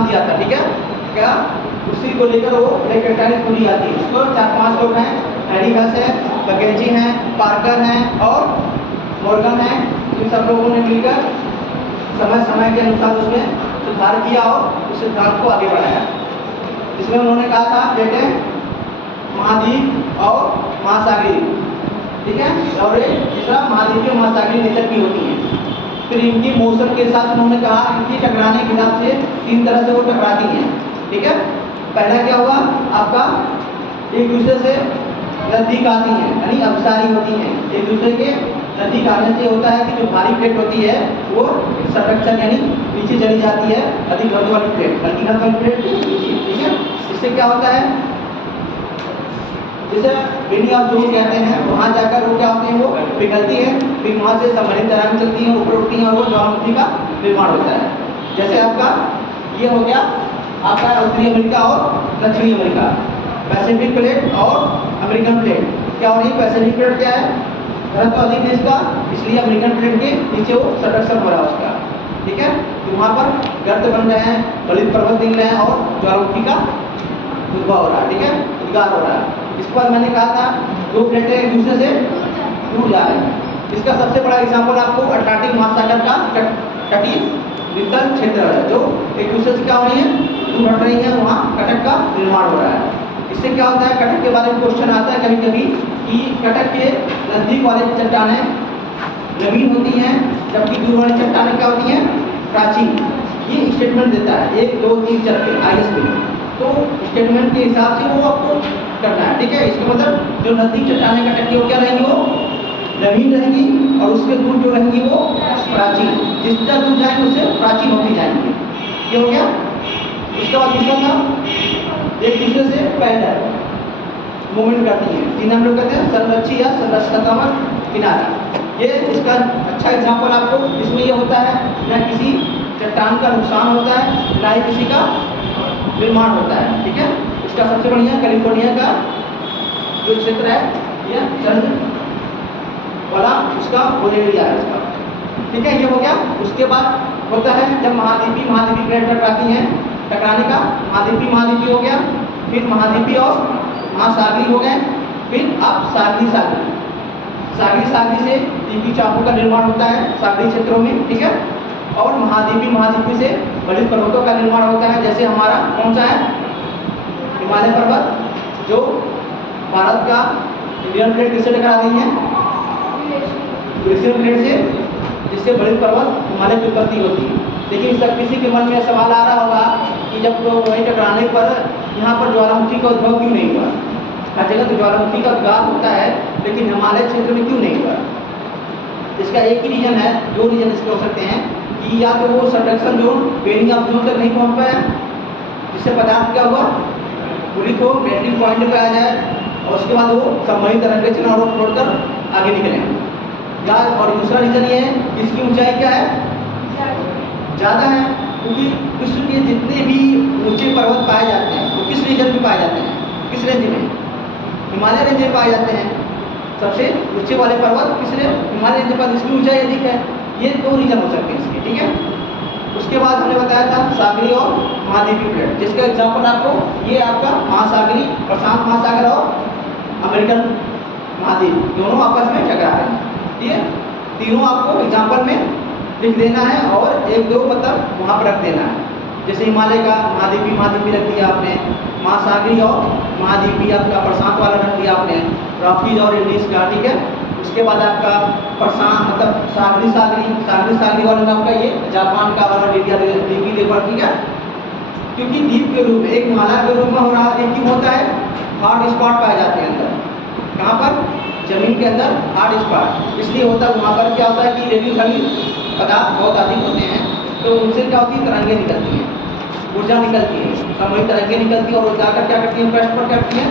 नाम दिया था, ठीक है। क्या उसी को लेकर वो इलेक्ट्रोस्टैटिक थ्योरी आती है। इसको 4-5 लोग हैं, एडिगस है, मैकेंजी हैं, पार्कर हैं और मॉर्गन हैं। इन सब लोगों ने मिलकर समय समय के अनुसार उसमें सुधार किया और उस सिद्धांत को आगे बढ़ाया। इसमें उन्होंने कहा था बेटे महाद्वीप और महासागरीय, ठीक है, और तीसरा महाद्वीपीय महासागरीय नेचर की होती है। फिर इनकी मोशन के साथ उन्होंने कहा इनकी टकराने के हिसाब से 3 तरह से वो टकराती हैं, ठीक है। पहला क्या हुआ आपका, एक दूसरे से नजदीक आती हैं, यानी अभिसारी होती हैं। एक दूसरे के नजदीक आने से होता है कि जो भारी प्लेट होती है वो सबडक्शन यानी नीचे चली जाती है, अधिक घनत्व वाली प्लेट, हल्की घनत्व वाली प्लेट नीचे, ठीक है। इससे क्या होता है, जैसे बेनिंग ऑफ जोन कहते हैं, वहाँ जाकर वो क्या होती है, वो पिघलती है, फिर वहाँ से सबमरीन तरंग चलती हैं, ऊपर उठती हैं और वो ज्वालामुखी का निर्माण होता है। जैसे आपका ये हो गया आपका उत्तरी अमेरिका और दक्षिणी अमेरिका, पैसिफिक प्लेट और अमेरिकन प्लेट। क्या हो रही है, पैसिफिक प्लेट क्या है, घनत्व अधिक है इसका, इसलिए अमेरिकन प्लेट के नीचे वो सबडक्शन हो रहा है उसका, ठीक है। तो वहाँ पर गर्त बन रहे हैं, गलित पर्वत दिख रहे हैं और ज्वालामुखी का उद्भव हो रहा है, ठीक है, उद्गार हो रहा है। इस पर मैंने कहा था 2 प्लेटें एक दूसरे से दूर जा रही हैं। इसका सबसे बड़ा एग्जाम्पल आपको अटलांटिक महासागर का तटीय वितल क्षेत्र है, जो एक दूसरे से क्या हो रही है, दूर हट रही है, वहाँ कटक का निर्माण हो रहा है। इससे क्या होता है, कटक के बारे में क्वेश्चन आता है कभी कभी कि कटक के नजदीक वाले चट्टानें नवीन होती हैं, जबकि दूर वाली चट्टानें क्या होती हैं, प्राचीन। ये स्टेटमेंट देता है 1, 2, 3 चल के ISP, तो स्टेटमेंट के हिसाब से वो आपको करना है, ठीक है। इसका मतलब जो नजदीक चट्टानें कटक की वो क्या रहेंगी, वो नवीन रहेंगी और उसके दूर जो रहेंगी वो प्राचीन। जितना दूर जाएंगे उससे प्राचीन होती जाएंगी। ये हो गया। उसके बाद दूसरा था एक दूसरे से पैरेलल मूवमेंट करती है, जिन्हें हम लोग कहते हैं संरक्षी या संरचनात्मक किनारा। ये इसका अच्छा एग्जाम्पल आपको इसमें ये होता है, न किसी चट्टान का नुकसान होता है, ना ही किसी का निर्माण होता है, ठीक है। इसका सबसे बढ़िया कैलिफोर्निया का जो क्षेत्र है, यह चंद्र वाला उसका वो एरिया है इसका, ठीक है। ये हो गया। उसके बाद होता है जब महाद्वीपी प्लेट टकराती हैं, टकराने का महाद्वीपी हो गया, फिर महाद्वीपी और महासागरीय हो गए, फिर अब सागरी से द्वीपीय चापों का निर्माण होता है सागरीय क्षेत्रों में, ठीक है। और महाद्वीपी से गलित पर्वतों का निर्माण होता है। जैसे हमारा कौन सा है, हिमालय पर्वत, जो भारत का इंडियन प्लेट किससे टकरा रही है, ग्लेशियर प्लेट से, जिससे गलित पर्वत हिमालय की उत्पत्ति होती है। लेकिन सब किसी के मन में सवाल आ रहा होगा कि जब तो वहीं टकराने पर यहाँ पर ज्वालामुखी का उद्भव क्यों नहीं हुआ। हर जगह तो ज्वालामुखी का उद्गार होता है, लेकिन हिमालय क्षेत्र में क्यों नहीं हुआ। इसका एक ही रीजन है, 2 रीजन इसके हो सकते हैं कि या तो वो subduction zone Benioff zone तक नहीं पहुँच पाया, जिससे पदार्थ क्या हुआ, पूरी को मेल्टिंग पॉइंट पे आ जाए और उसके बाद वो सबमरीन तरंगें चलें और छोड़कर आगे निकलें। या और दूसरा रीजन ये है कि इसकी ऊंचाई क्या है, ज़्यादा है, क्योंकि विश्व के जितने भी ऊंचे पर्वत पाए जाते हैं वो किस रीजन में पाए जाते हैं, किस रेंज में, हिमालय रेंज में पाए जाते हैं। सबसे ऊंचे वाले पर्वत किस रेंज, हिमालय रेंज पर, इसकी ऊंचाई अधिक है। ये 2 रीजन हो सकते हैं इसके, ठीक है। उसके बाद हमने बताया था सागरीय और महाद्वीपीय प्लेट, जिसका एग्जाम्पल आपको ये आपका महासागरीय, प्रशांत महासागर और अमेरिकन महाद्वीप दोनों आपस में टकरा रहे हैं। ये तीनों आपको एग्जाम्पल में लिख देना है और 1-2 मतलब वहाँ पर रख देना है। जैसे हिमालय का महाद्वीपी रख दिया आपने, महासागरीय और महाद्वीपी आपका प्रशांत वाला रख दिया आपने, रॉकीज और इंडीज का, ठीक है। उसके बाद आपका प्रशांत मतलब सागरी वाले में आपका ये जापान का वाला डीपी देवर, ठीक है। क्योंकि द्वीप के रूप में एक माला के रूप में हो रहा है, क्यों होता है, हॉट स्पॉट पाए जाते हैं अंदर, कहाँ पर, जमीन के अंदर हॉट स्पॉट इसलिए होता है। वहाँ पर क्या होता है कि रेडियोधर्मी पदार्थ बहुत अधिक होते हैं, तो उनसे क्या होती है, तरंगें निकलती हैं, ऊर्जा निकलती है, समूहित तरंगें निकलती हैं और जाकर क्या करती हैं, पृष्ठ पर क्या करती हैं,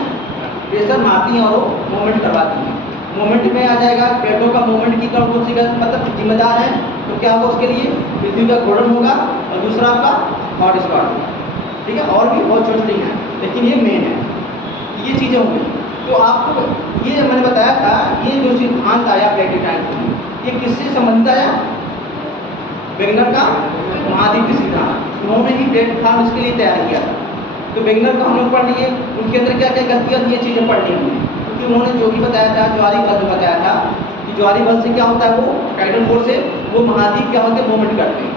प्रेशर मारती हैं और वो मूवमेंट करवाती हैं। मूवमेंट में आ जाएगा प्लेटों का मूवमेंट की कौन सी मतलब जिम्मेदार है, तो क्या होगा उसके लिए, पृथ्वी का घूर्णन होगा और दूसरा आपका हॉट स्पॉट, ठीक है। और भी बहुत छोटी छोटी हैं, लेकिन ये मेन है, ये चीज़ें होंगी। तो आपको ये मैंने बताया था, ये जो सिद्धांत आया प्लेटेटाइन, ये किससे संबंधित आया, वेगनर का महाद्वीपीय सिद्धांत, उन्होंने ही प्लेटफॉर्म इसके लिए तैयार किया था। तो बिगिनर को हम लोग पढ़ लिए, उनके अंदर क्या क्या गलतियाँ थी ये चीज़ें पढ़ ली हमने, क्योंकि उन्होंने जो भी बताया था ज्वारी बल बताया था कि ज्वारी बल से क्या होता है, वो टाइडल फोर्स से वो महाद्वीप क्या होते हैं, मूवमेंट करते हैं।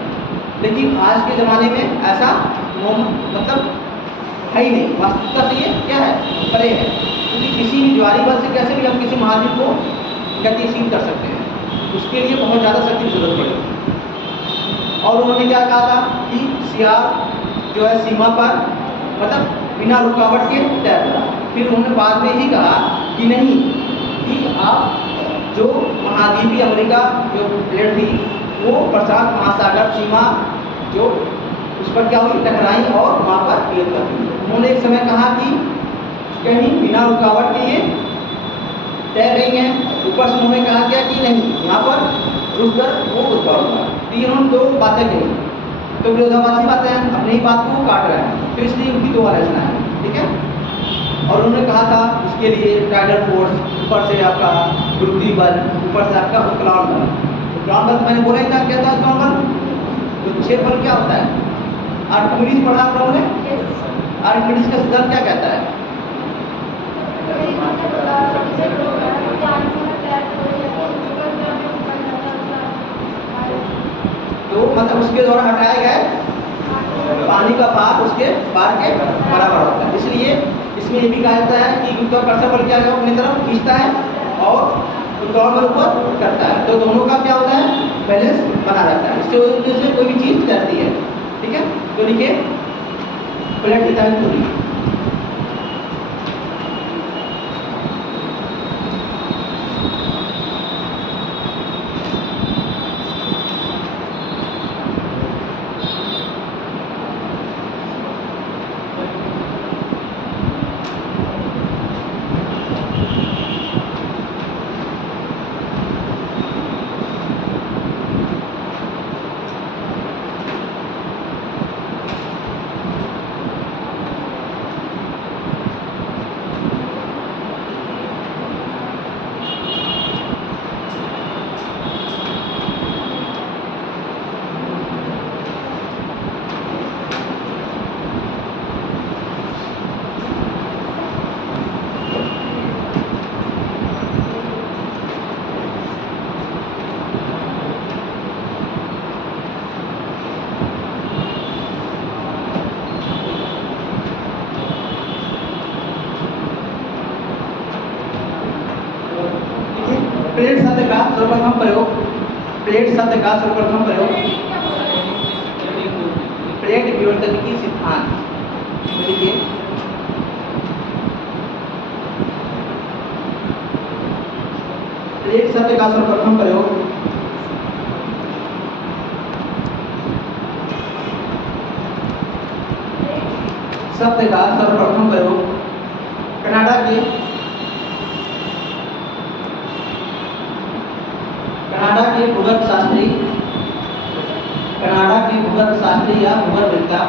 लेकिन आज के ज़माने में ऐसा मतलब है ही नहीं, वास्तविकता से ये क्या है, परे है। क्योंकि किसी भी ज्वारी बल से कैसे भी हम किसी महाद्वीप को गतिशील कर सकते हैं, उसके लिए बहुत ज़्यादा शक्ति की जरूरत पड़ेगी। और उन्होंने क्या कहा था कि सियार जो है सीमा पर मतलब बिना रुकावट के तैर रहा। फिर उन्होंने बाद में ही कहा कि नहीं, कि आप जो महाद्वीपीय अमेरिका जो प्लेट थी वो प्रशांत महासागर सीमा जो उस पर क्या हुई, टकराई और वहाँ पर क्लियर कर दी। उन्होंने एक समय कहा कि कहीं बिना रुकावट के ये तैर रही हैं। ऊपर से उन्होंने कहा क्या कि नहीं, यहाँ पर रुक कर वो उद्भव होगा। तो इन्होंने दो बातें कही, तो विरोधाभासी बातें हैं, अपनी ही बात को काट रहे हैं, तो इसलिए उनकी दो आलोचना है, ठीक है। और उन्होंने कहा था इसके लिए टाइडल फोर्स, ऊपर से आपका गुरुत्वीय बल, ऊपर से आपका उत्क्लान बल। उत्क्लान बल तो मैंने बोला ही था, क्या था उत्क्लान बल, विक्षेप बल क्या होता है, आर्किमिडीज पढ़ा आप लोगों ने, आर्किमिडीज का सिद्धांत क्या कहता है, तो मतलब उसके द्वारा हटाए गए पानी का भार उसके भार के बराबर होता है। इसलिए इसमें ये भी कहा जाता है कि गुरुत्वाकर्षण बल क्या है, अपनी तरफ खींचता है और उत्क्लान बल ऊपर करता है, तो दोनों का क्या होता है, बैलेंस बना रहता है। इससे वजह से कोई भी चीज़ चलती है, ठीक है। तो देखिए प्लेट की तारीफ पूरी, प्लेट शब्द का सर्वप्रथम प्रयोग, प्लेट शब्द का सर्वप्रथम प्रयोग प्लेट विवर्तनिकी सिद्धांत, देखिए प्लेट शब्द का सर्वप्रथम प्रयोग शब्द का सर्वप्रथम प्रयोग कनाडा के भूगर्भ शास्त्री, कनाडा के भूगर्भ शास्त्री या भूगर्भविद्ता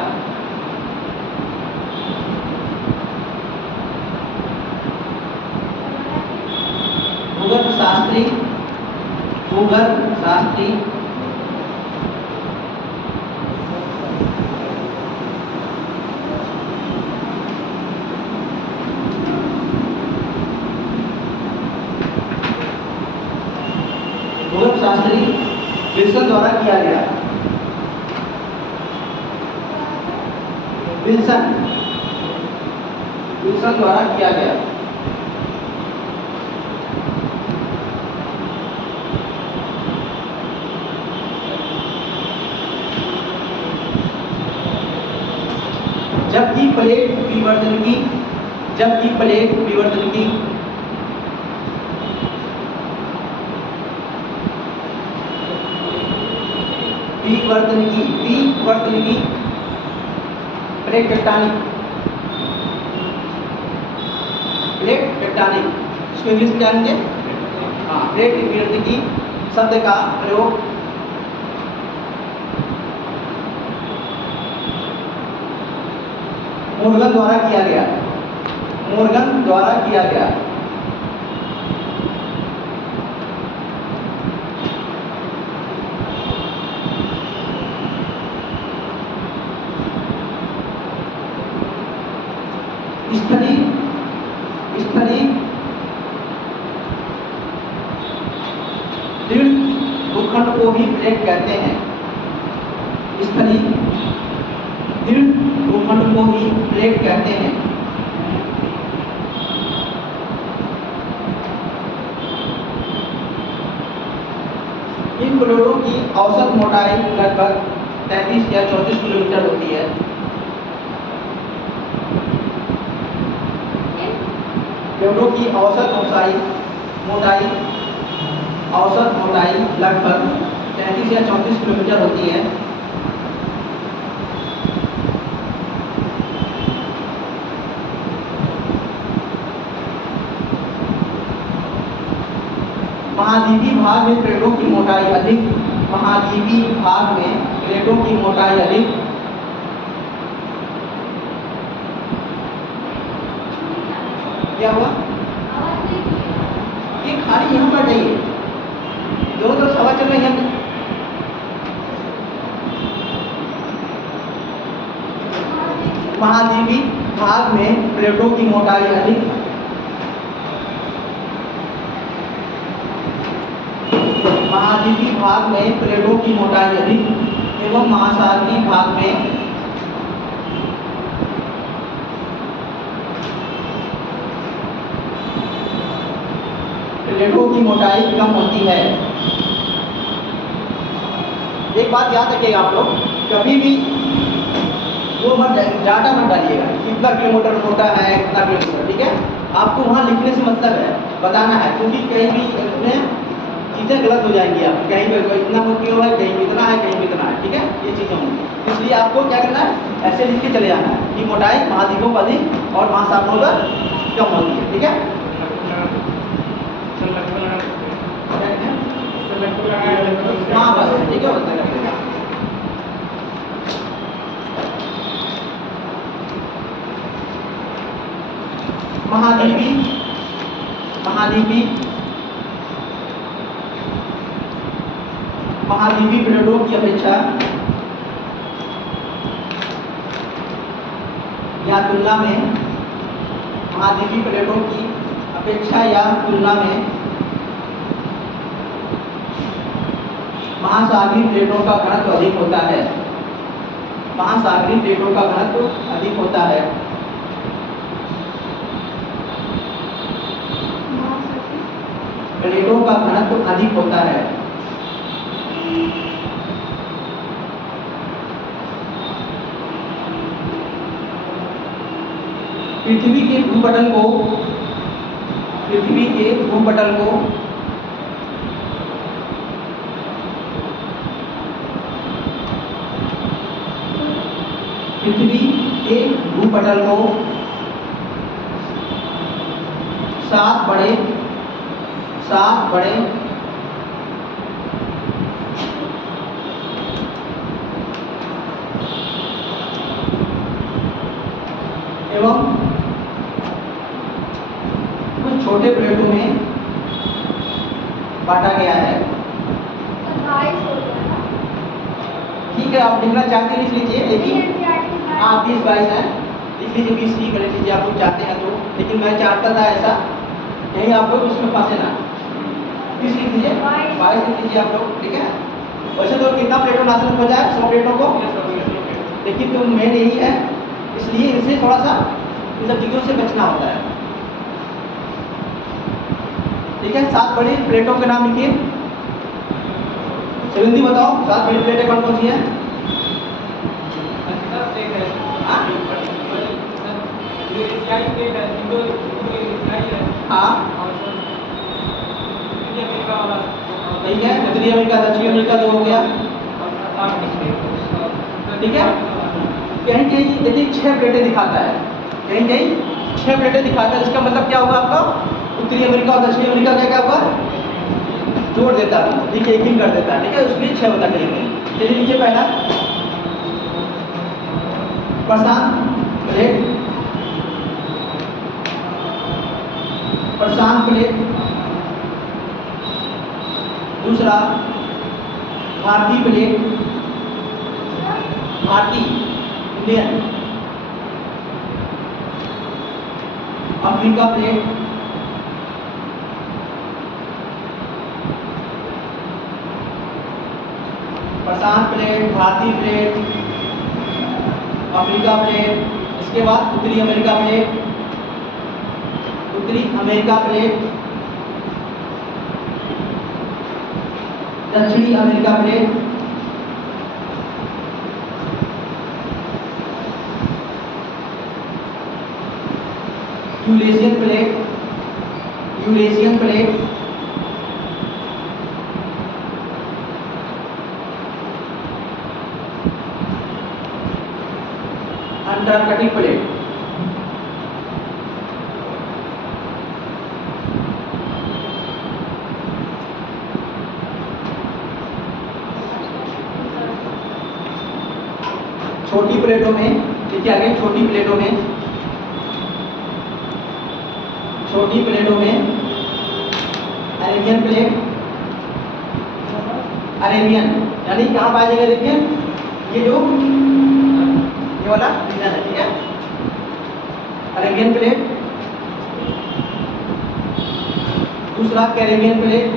भूगर्भ शास्त्री विल्सन द्वारा किया गया। विल्सन द्वारा किया गया। जबकि प्लेट विवर्तनिकी प्लेट टेक्टोनिक, इसको इंग्लिश में जानेंगे। हाँ, प्लेट विवर्तनिकी शब्द का प्रयोग मोर्गन द्वारा किया गया। स्थली स्थली दृढ़ भूखंड को भी प्लेट कहते हैं। स्थली दृढ़ भूखंड को ही प्लेट कहते हैं। इन प्लेटों की औसत मोटाई लगभग 33 या 34 किलोमीटर होती है। प्लेटों की औसत मोटाई लगभग 33 या 34 किलोमीटर होती है। महाद्वीपीय भाग में प्लेटों की मोटाई अधिक। महाद्वीपीय भाग में प्लेटों की मोटाई अधिक। क्या हुआ? ये खाली यहाँ पर नहीं है, दोनों तरफ हवा चल रही है। महाद्वीपीय भाग में प्लेटों की मोटाई अधिक। महाद्वीपीय भाग में प्लेटों की मोटाई अधिक एवं महासागरीय भाग में प्लेटों की मोटाई कम होती है। एक बात याद रखिएगा आप लोग, कभी भी वो डाटा मत डालिएगा कितना किलोमीटर मोटा है, कितना किलोमीटर, ठीक है। आपको वहाँ लिखने से मतलब है, बताना है, क्योंकि कहीं भी इसमें चीज़ें गलत हो जाएंगी। आप कहीं पे इतना किलो है, कहीं इतना है, कहीं इतना है, ठीक है। ये चीज़ें होंगी, इसलिए आपको क्या करना है, ऐसे लिख के चले जाना है कि मोटाई महाद्वीपों पर अधिक और महासागरों पर कम होती है, ठीक है। हाँ बस ठीक है, उतना कर देगा। महाद्वीपीय प्लेटों की अपेक्षा या तुलना में महाद्वीपीय प्लेटों की अपेक्षा या तुलना में महासागरीय प्लेटों का घनत्व अधिक होता है। महासागरीय प्लेटों का घनत्व अधिक होता है। प्लेटों का घनत्व अधिक होता है। पृथ्वी के भूपटल को पृथ्वी के भूपटल को पृथ्वी के भूपटल को 7 बड़े एवं कुछ छोटे प्लेटों में बांटा गया है। ठीक है, आप लिखना चाहते हैं लिख लीजिए, लेकिन आप 20-22 है, लिख लीजिए 20 ही कर लीजिए आप लोग चाहते हैं तो, लेकिन मैं चाहता था ऐसा कहीं आप लोग उसमें फंसे ना। 20 लिख लीजिए, 22 लिख लीजिए आप लोग, ठीक है। वैसे तो कितना प्लेटों नाशक हो जाए 100 प्लेटों को, लेकिन तो मेन यही है, इसलिए इनसे थोड़ा सा इन सब चीज़ों से बचना होता है, ठीक है। 7 बड़ी प्लेटों के नाम लिखिए। जल्दी बताओ, 7 बड़ी प्लेटें कौन कौन सी हैं? हाँ ठीक है, उत्तरी अमेरिका, दक्षिण अमेरिका तो हो गया, ठीक है। कहीं कहीं देखिए 6 प्लेटें दिखाता है, कहीं कहीं 6 प्लेटें दिखाता है। इसका मतलब क्या होगा आपका, उत्तरी अमेरिका और दक्षिण अमेरिका क्या होगा, जोड़ देता है, ठीक है, एक ही कर देता है, ठीक है, उसमें 6 होता है। चलिए नीचे पहला प्रशांत प्लेट, दूसरा भारतीय प्लेट, भारतीय इंडियन, अफ्रीका प्लेट, प्रशांत प्लेट, भारतीय प्लेट, अफ्रीका प्लेट, इसके बाद उत्तरी अमेरिका प्लेट, उत्तरी अमेरिका प्लेट, दक्षिणी America plate, Eurasian plate, Eurasian plate, Antarctic plate. छोटी प्लेटों में देखिए आगे, छोटी प्लेटों में, छोटी प्लेटों में अरेबियन प्लेट, अरेबियन यानी कहाँ पाया जाएगा, देखिए ये जो ये वाला रीजन है, ठीक है, अरेबियन प्लेट। दूसरा कैरेबियन प्लेट,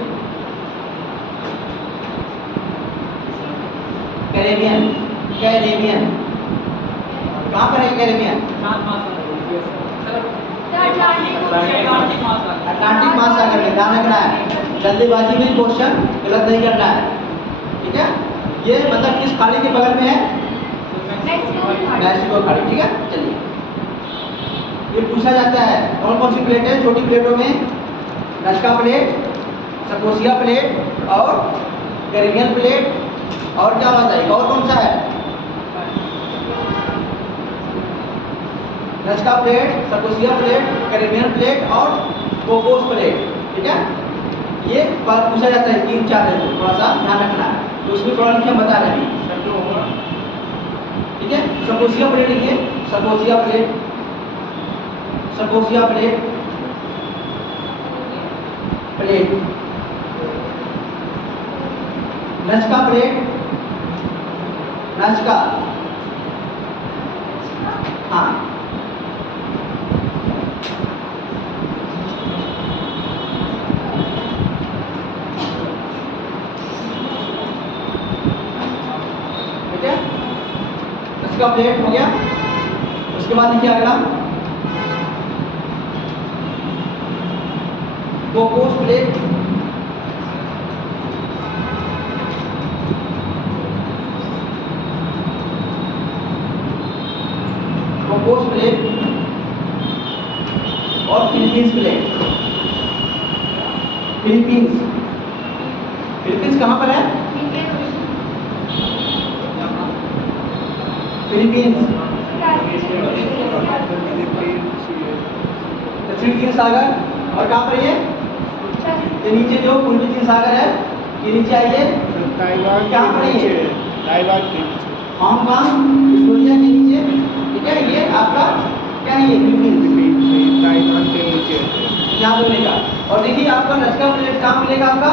कैरेबियन, कैरेबियन कहाँ पर है कैरेबियन? अटलांटिक महासागर में, ध्यान रखना है, जल्दीबाजी में क्वेश्चन गलत नहीं करना है, ठीक है। ये मतलब किस खाड़ी के बगल में है? मैक्सिको खाड़ी, ठीक है। चलिए, ये पूछा जाता है कौन कौन सी प्लेट है छोटी प्लेटों में? नस्का प्लेट, सकोसिया प्लेट और कैरेबियन प्लेट, और क्या होता है, और कौन सा है? नस्का प्लेट, सकोसिया प्लेट, कैरेबियन प्लेट और कोकोस प्लेट, ठीक है। ये पूछा जाता है, 3-4 है, तो थोड़ा सा ध्यान रखना है, तो उसमें थोड़ा नीचे हम बता रहे हैं, ठीक है। सकोसिया प्लेट लिखिए, सकोसिया प्लेट, सकोसिया प्लेट, प्लेट, नस्का प्लेट, नस्का, हाँ, इसका प्लेट हो गया। उसके बाद देखिए अगला कोकोस प्लेट, कोकोस प्लेट और फिलीपींस प्लेट। फिलीपींस, फिलीपींस कहाँ पर है? फिलीपींस, दक्षिण चीन सागर, और कहाँ पर ये नीचे जो पूर्वी चीन सागर है, ये नीचे आइए, ताइवान कहाँ पर है ये? ताइवान के हांगकांग, इंडोनेशिया के नीचे, ठीक है। ये आपका क्या है, ये फिलीपींस, ताइवान के नीचे यहाँ मिलेगा। और देखिए आपका नस्का प्लेट कहाँ मिलेगा, आपका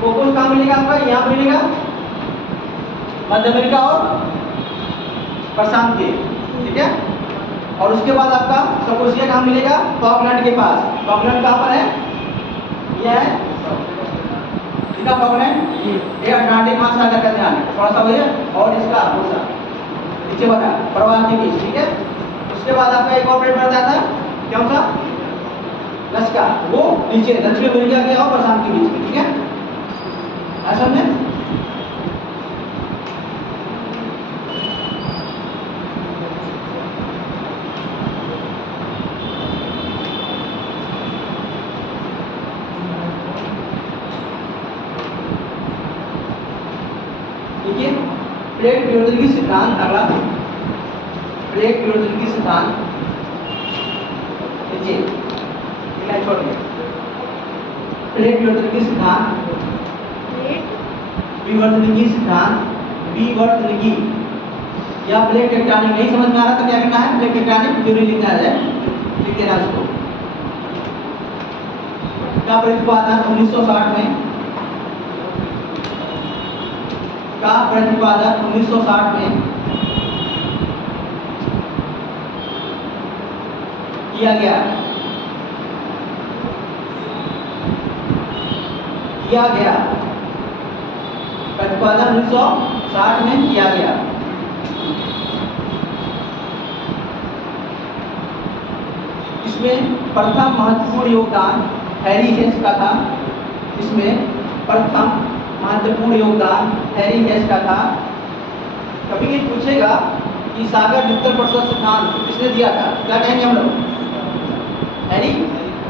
कोकोस कहाँ मिलेगा, आपका यहाँ मिलेगा मध्य अमेरिका और प्रशांत के, ठीक है। और उसके बाद आपका सकोसिया कहाँ मिलेगा? फॉकलैंड के पास। फॉकलैंड कहाँ पर है? यह है इसका फॉकलैंड, ये अटलांटिक महासागर का ध्यान थोड़ा सा वही, और इसका दूसरा नीचे वाला प्रवाह के बीच, ठीक है। उसके बाद आपका एक और प्लेट बन जाता है, कौन सा? नस्का, वो नीचे दक्षिण अमेरिका के और प्रशांत के बीच में, ठीक है। ऐसा में देखिए प्लेट प्रयोजन की सिद्धांत, अगला प्लेट प्रयोजन की सिद्धांत, देखिए छोड़ दिया। प्लेट प्रयोजन की सिद्धांत, विवर्तनिकी सिद्धांत, विवर्तनिकी या प्लेट टेक्टोनिक नहीं समझ में आ रहा तो क्या करना है, प्लेट टेक्टोनिक थ्योरी लिखना है, लिख देना उसको। का प्रतिपादन 1960 में, का प्रतिपादन 1960 में किया गया प्रतिपादन 1960 में किया गया। इसमें प्रथम महत्वपूर्ण योगदान हैरी हेस का था। इसमें प्रथम महत्वपूर्ण योगदान हैरी हेस का था। कभी ये पूछेगा कि सागर न्यूटन प्रसरण सिद्धांत किसने दिया था, क्या कहेंगे हम लोग? हैरी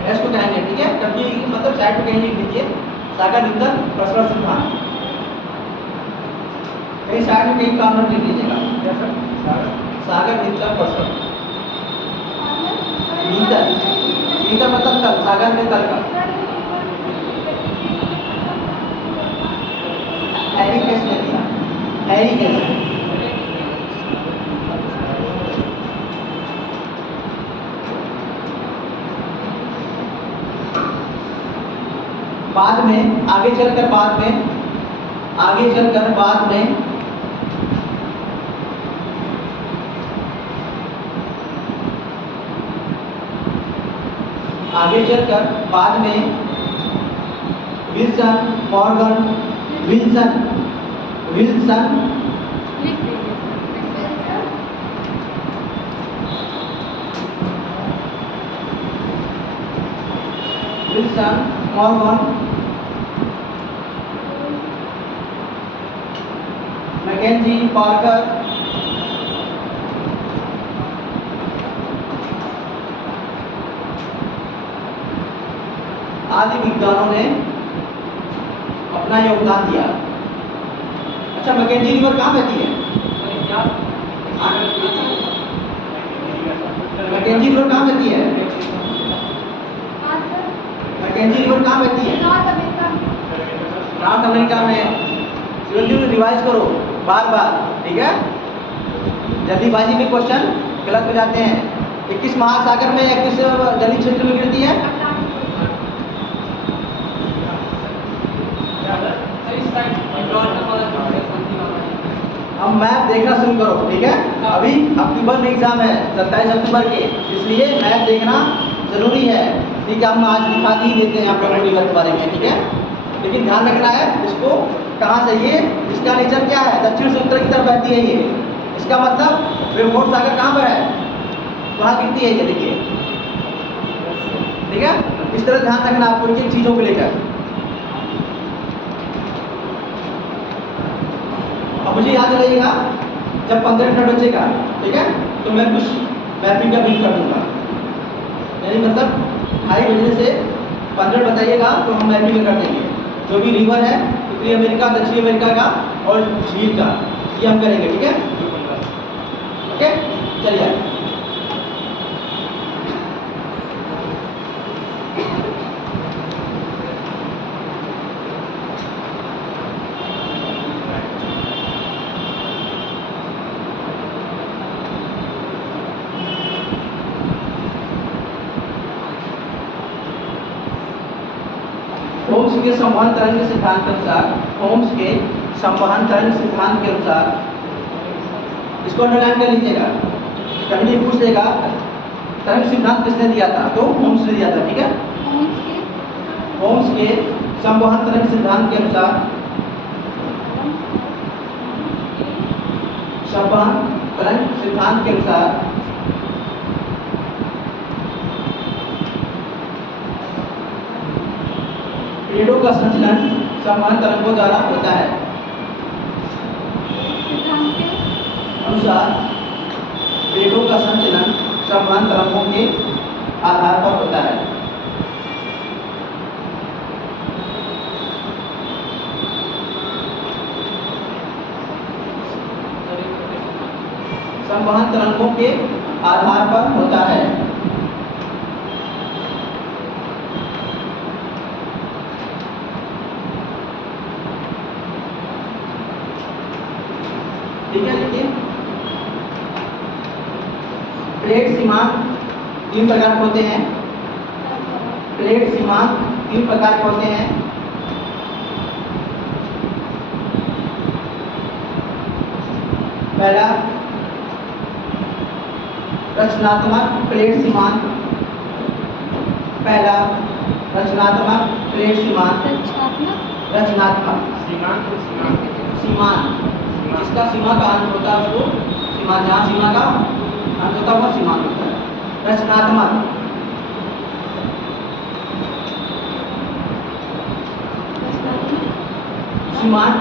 हेस को कहेंगे, ठीक है। कभी मतलब साइड पे कहीं लिख लीजिए सागर न्यूटन प्रसरण सिद्धांत, कहीं साइड में कहीं कॉर्नर लिख लीजिएगा। सागर न्यूटन प्रसरण न्यूटन मतलब तल, सागर में तल का। हैरी हेस ने दिया, हैरी हेस। बाद में आगे चलकर बाद में Wilson, Morgan, Wilson Morgan, McKenzie, Parker आदि विद्वानों ने अपना योगदान दिया। अच्छा, मैकेंजी रिवर कहाँ बहती है? मैकेंजी रिवर कहाँ बहती है? मैकेंजी रिवर कहाँ बहती है? नॉर्थ अमेरिका में। रिवाइज करो बार बार, ठीक है। जल्दीबाजी में क्वेश्चन गलत हो जाते हैं। ये किस महासागर में या किस जलीय क्षेत्र में गिरती है? अब मैप देखना शुरू करो, ठीक है। अभी अक्टूबर में एग्जाम है, 27 अक्टूबर के, इसलिए मैप देखना जरूरी है, ठीक है। हम आज दिखा ही देते हैं आपको रिवर के बारे में, ठीक है। लेकिन ध्यान रखना है इसको कहाँ से, ये इसका नेचर क्या है, दक्षिण से उत्तर की तरफ बहती है ये। इसका मतलब वेवफोर्ट सागर कहाँ पर है, वहाँ गिरती है ये, देखिए, ठीक है। इस तरह ध्यान रखना आपको इन चीज़ों को लेकर। अब मुझे याद रहेगा जब 15 मिनट बचेगा, ठीक है, तो मैं कुछ मैपिंग का बिल कर दूंगा, यानी मतलब 2:30 बजे से 15 बताइएगा तो हम मैपिंग कर देंगे। जो भी रिवर है उत्तरी अमेरिका, दक्षिणी अमेरिका का और झील का, ये हम करेंगे, ठीक है। ओके, चलिए। होम्स के संवहन तरंग सिद्धांत के अनुसार, इसको अंडरलाइन कर लीजिएगा। कभी पूछ देगा तरंग सिद्धांत किसने दिया था, तो होम्स ने दिया था, ठीक है। होम्स के संवहन तरंग सिद्धांत के अनुसार, पेड़ों का संचलन संवहन तरंगों द्वारा होता है। अनुसार पेड़ों का संचलन संवहन तरंगों के आधार पर होता है। संवहन तरंगों के आधार पर होता है। ठीक है, देखिए, प्लेट सीमांत 3 प्रकार के होते हैं। पहला रचनात्मक प्लेट सीमांत, पहला रचनात्मक प्लेट सीमांत, रचनात्मक सीमांत सीमांत सीमांत, जिसका सीमा का अंत होता है उसको सीमांत, जहाँ सीमा का अंत होता है वह सीमांत होता है। रचनात्मक सीमांत,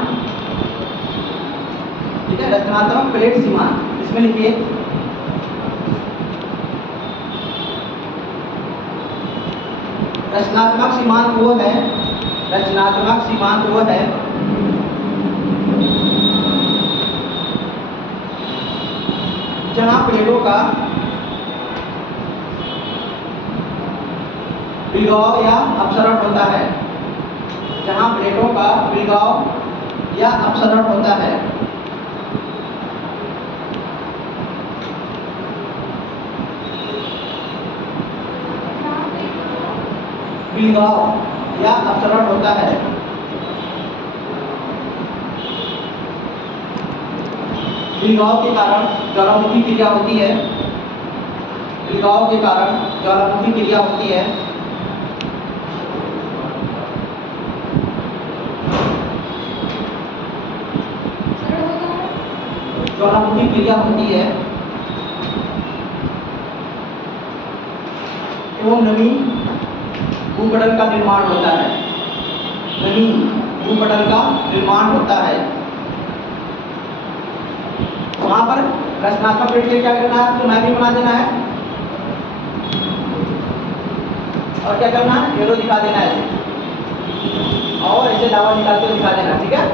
ठीक है, रचनात्मक प्लेट सीमांत, इसमें लिखिए रचनात्मक सीमांत वो है, रचनात्मक सीमांत वो है जहां प्लेटों का विलगाव या अपसरण होता है, जहां प्लेटों का विलगाव या अपसरण होता है। विलगाव या अपसरण होता है। विलगाव के कारण ज्वालामुखी क्रिया होती है, विलगाव के कारण ज्वालामुखी क्रिया होती है। ज्वालामुखी क्रिया होती है एवं नमी भूपटल का निर्माण होता है, नमी भूपटल का निर्माण होता है। वहां पर रचनात्मक प्लेट के क्या करना है, तो मैपिंग बना देना है और क्या करना है, एरो दिखा देना है और ऐसे लावा निकाल के दिखा देना, ठीक है,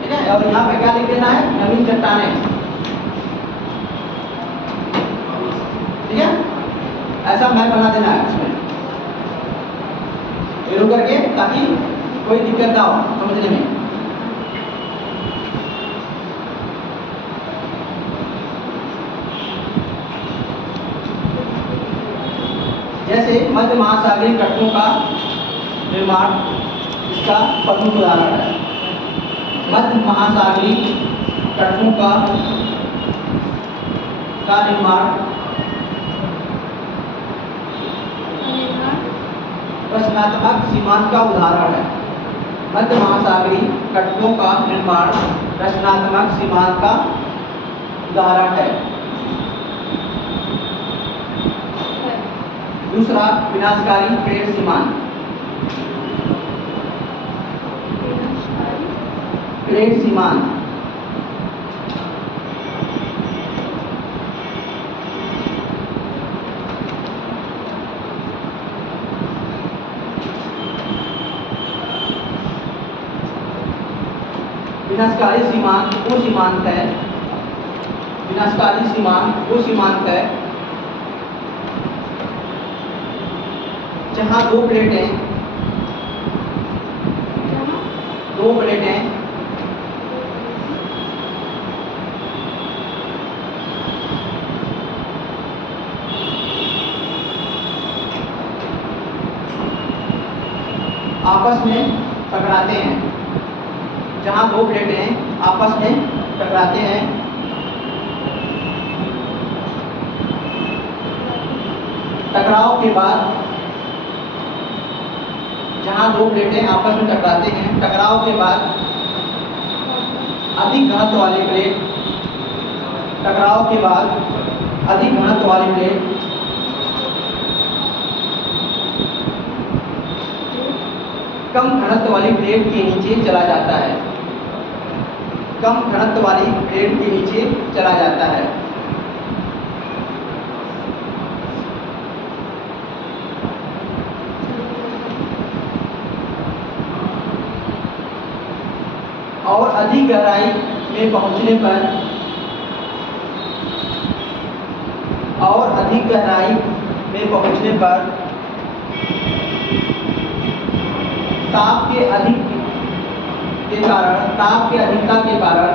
ठीक है। और यहाँ पे क्या लिख देना है, नवीन चट्टानें, ठीक है, ऐसा मैप बना देना है इसमें एरो करके, ताकि कोई दिक्कत ना हो समझने में। जैसे मध्य महासागरीय तटों का निर्माण इसका प्रमुख उदाहरण है। मध्य महासागरीय तटों का निर्माण रचनात्मक सीमांत का उदाहरण है। मध्य महासागरीय तटों का निर्माण रचनात्मक सीमांत का उदाहरण है। दूसरा विनाशकारी प्लेट सीमांत, प्लेट सीमांत विनाशकारी सीमांत वो सीमांत है, विनाशकारी सीमांत वो सीमांत है जहां दो प्लेटें आपस में टकराते हैं, जहां दो प्लेटें आपस में टकराते हैं, टकराव के बाद जहां दो प्लेटें आपस में टकराते हैं, टकराव के बाद अधिक घनत्व वाली प्लेट, टकराव के बाद अधिक घनत्व वाली प्लेट कम घनत्व वाली प्लेट के नीचे चला जाता है, कम घनत्व वाली प्लेट के नीचे चला जाता है। और अधिक गहराई में पहुंचने पर ताप के अधिकता के कारण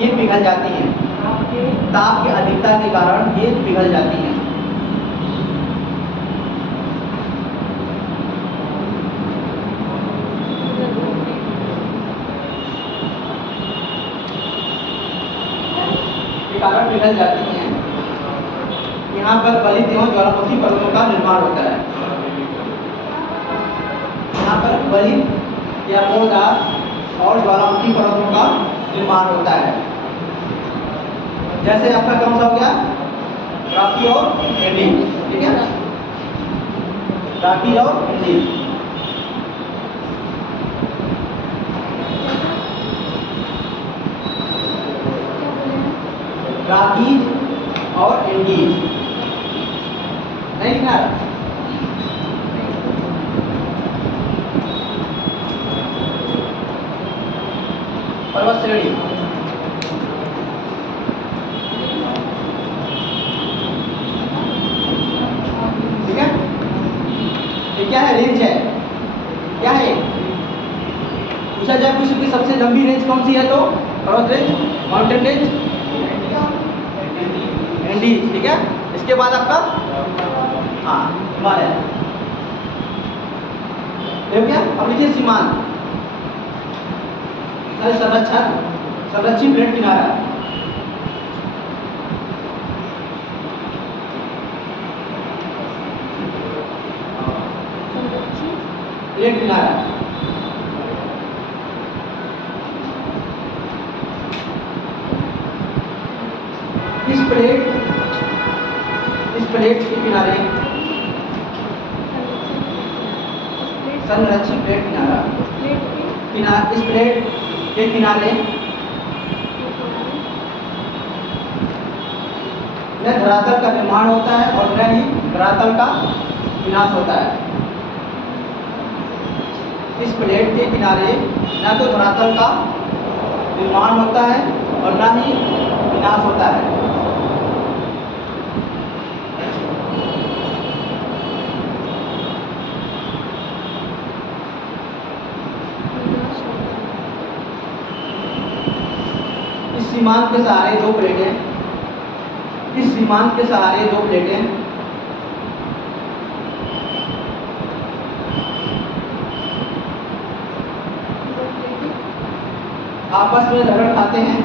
ये पिघल जाती हैं, ताप की अधिकता के कारण ये पिघल जाती हैं। कारण पिघल जाती हैं। यहाँ पर बलित एवं ज्वालामुखी पर्वतों का निर्माण होता है। यहाँ पर बलित या मोड़दार और ज्वालामुखी पर्वतों का निर्माण होता है। जैसे आपका कौन सा हो गया, राकी और एंडीज, ठीक है, राकी और एंडीज। राकीज और एंडीज नहीं लिखा है। पर्वत श्रेणी, ठीक है। ये क्या है, रेंज है, क्या है, पूछा जाए विश्व की सबसे लंबी रेंज कौन सी है तो पर्वत रेंज, माउंटेन रेंज, एंडीज, ठीक है। इसके बाद आपका हाँ हिमालय, हो गया। अब लिखिए सीमांत, संरक्षित प्लेट किनारा, प्लेट किनारा, इस प्लेट के किनारे संरक्षित प्लेट किनारा, इस प्लेट के किनारे न धरातल का निर्माण होता है और न ही धरातल का विनाश होता है। इस प्लेट के किनारे न तो धरातल का निर्माण होता है और न ही विनाश होता है। इस सीमांत के सहारे दो प्लेटें, इस सीमांत के सहारे दो प्लेटें आपस में धड़क खाते हैं।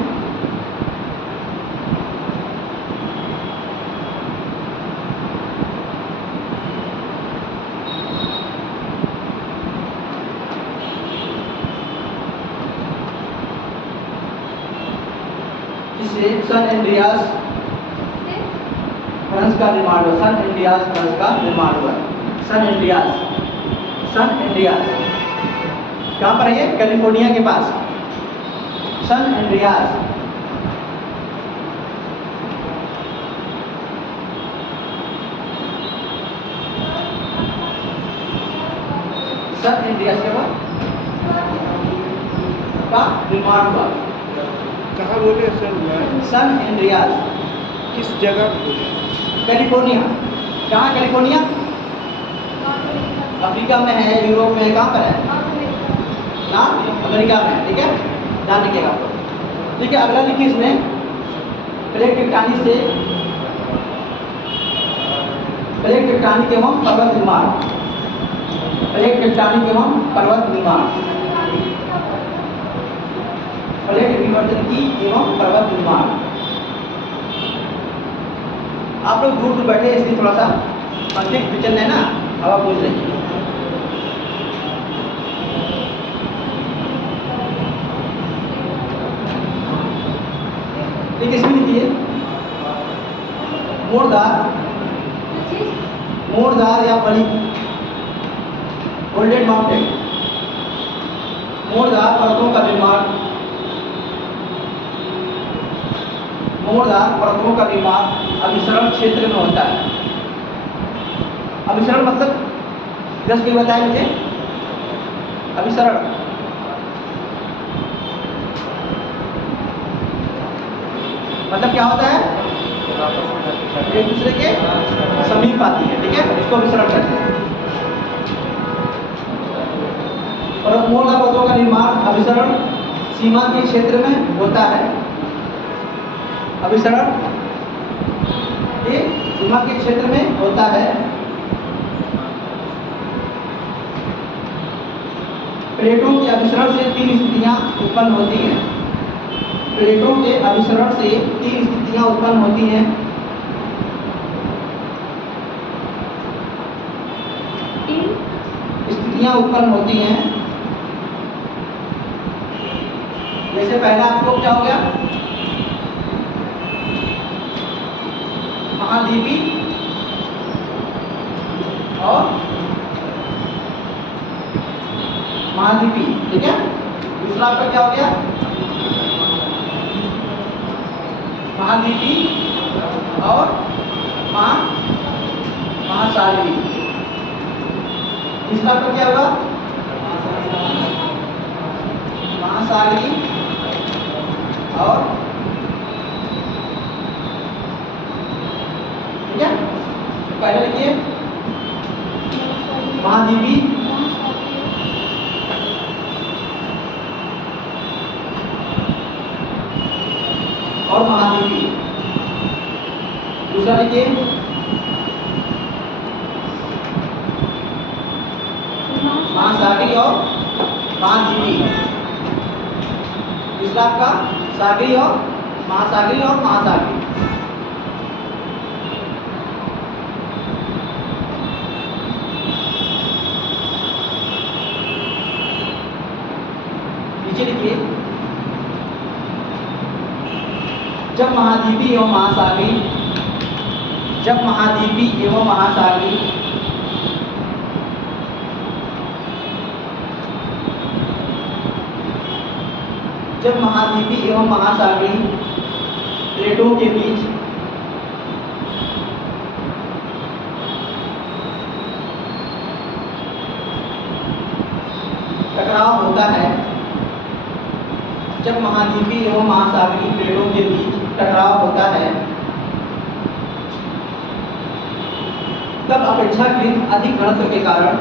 जिससे सन एंड्रियास भ्रंश का निर्माण हुआ, सन एंड्रियास भ्रंश का निर्माण हुआ। सन एंड्रियास कहाँ पर है, कैलिफोर्निया के पास, सन एंड्रियास। सन एंड्रियास के बाद का निर्माण हुआ। कहाँ बोले सर हुआ है? सन एंड्रियास किस जगह बोले? कैलिफोर्निया। कहाँ कैलिफोर्निया? अफ्रीका में है, यूरोप में है, कहाँ पर है ना, अमेरिका में, ठीक है, ध्यान रखिएगा आपको। ठीक है, अगला लिखिए इसमें, प्लेट टेक्टोनिक एवं पर्वत निर्माण, प्लेट टेक्टोनिक एवं पर्वत निर्माण, प्लेट विवर्तन की एवं पर्वत निर्माण। आप लोग दूर दूर बैठे इसलिए थोड़ा सा पंथिक विचलन है ना, हवा बोल रही है। ठीक है, इसमें लिखिए मोड़दार या बड़ी फोल्डेड माउंटेन, मोड़दार पर्वतों का निर्माण, मोड़दार पर्वतों का निर्माण अभिसरण क्षेत्र में होता है। अभिसरण मतलब जस्ट के बताया मुझे, अभिसरण मतलब क्या होता है, एक दूसरे के समीप आती है, ठीक है, इसको अभिसरण कहते हैं। और मोड़दार पर्वतों का निर्माण अभिसरण सीमा के क्षेत्र में होता है। अभिसरण ये सीमा के क्षेत्र में होता है। प्लेटों के अभिसरण से तीन स्थितियां उत्पन्न होती हैं। प्लेटों के अभिसरण से तीन स्थितियां उत्पन्न होती हैं। नदियां उत्पन्न होती हैं। जैसे पहला आपको क्या हो गया, महाद्वीपी और महाद्वीपी, ठीक है। दूसरा आपका क्या हो गया, महाद्वीपी और महासागरी। तीसरा आपका क्या होगा, महासागरी और, ठीक है। पहले लिखिए महाद्वीपी और महाद्वीपी। दूसरा लिखिए महासागरी और महाद्वीपी। तीसरा आपका सागरी और महासागरी और महासागरी। नीचे लिखिए जब महाद्वीपी एवं महासागरी, जब महाद्वीपी एवं महासागरी जब महाद्वीपी एवं महासागरी प्लेटों के बीच टकराव होता है, जब महाद्वीपी एवं महासागरी प्लेटों के बीच टकराव होता है, तब अपेक्षाकृत अधिक घनत्व के कारण,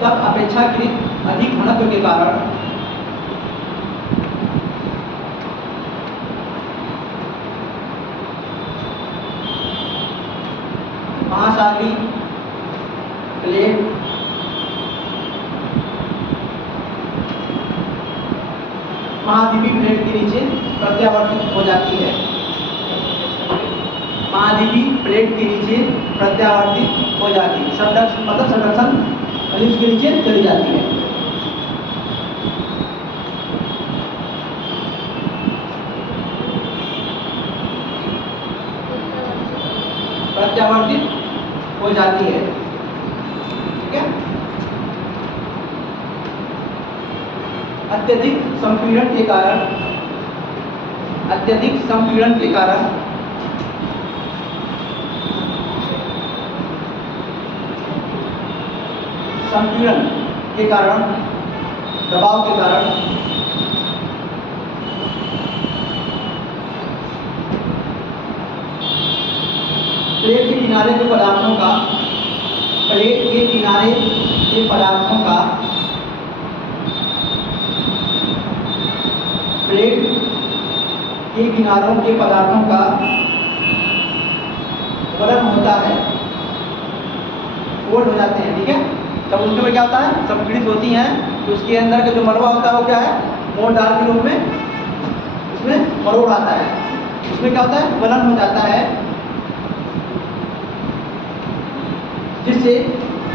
तब अपेक्षाकृत अधिक घनत्व के कारण महासागरी प्लेट महाद्वीपी प्लेट के नीचे प्रत्यावर्तित हो जाती है। महाद्वीपी प्लेट के नीचे प्रत्यावर्तित हो जाती है, सबडक्शन मतलब सबडक्शन उसके नीचे चली जाती है। प्रत्यावर्तित हो जाती है, ठीक है। अत्यधिक संपीड़न के कारण, अत्यधिक संपीड़न के कारण संपीड़न के कारण, दबाव के कारण प्लेट के किनारे के पदार्थों का, प्लेट के किनारे के पदार्थों का, प्लेट के किनारों के पदार्थों का गलन होता है, फोल्ड हो जाते हैं, ठीक है। तब उसके में क्या होता है, संपीड़ित होती हैं तो उसके अंदर का जो मलबा होता है वो क्या है, मोड़दार के रूप में उसमें मरोड़ आता है। उसमें क्या होता है, गलन हो जाता है, जिससे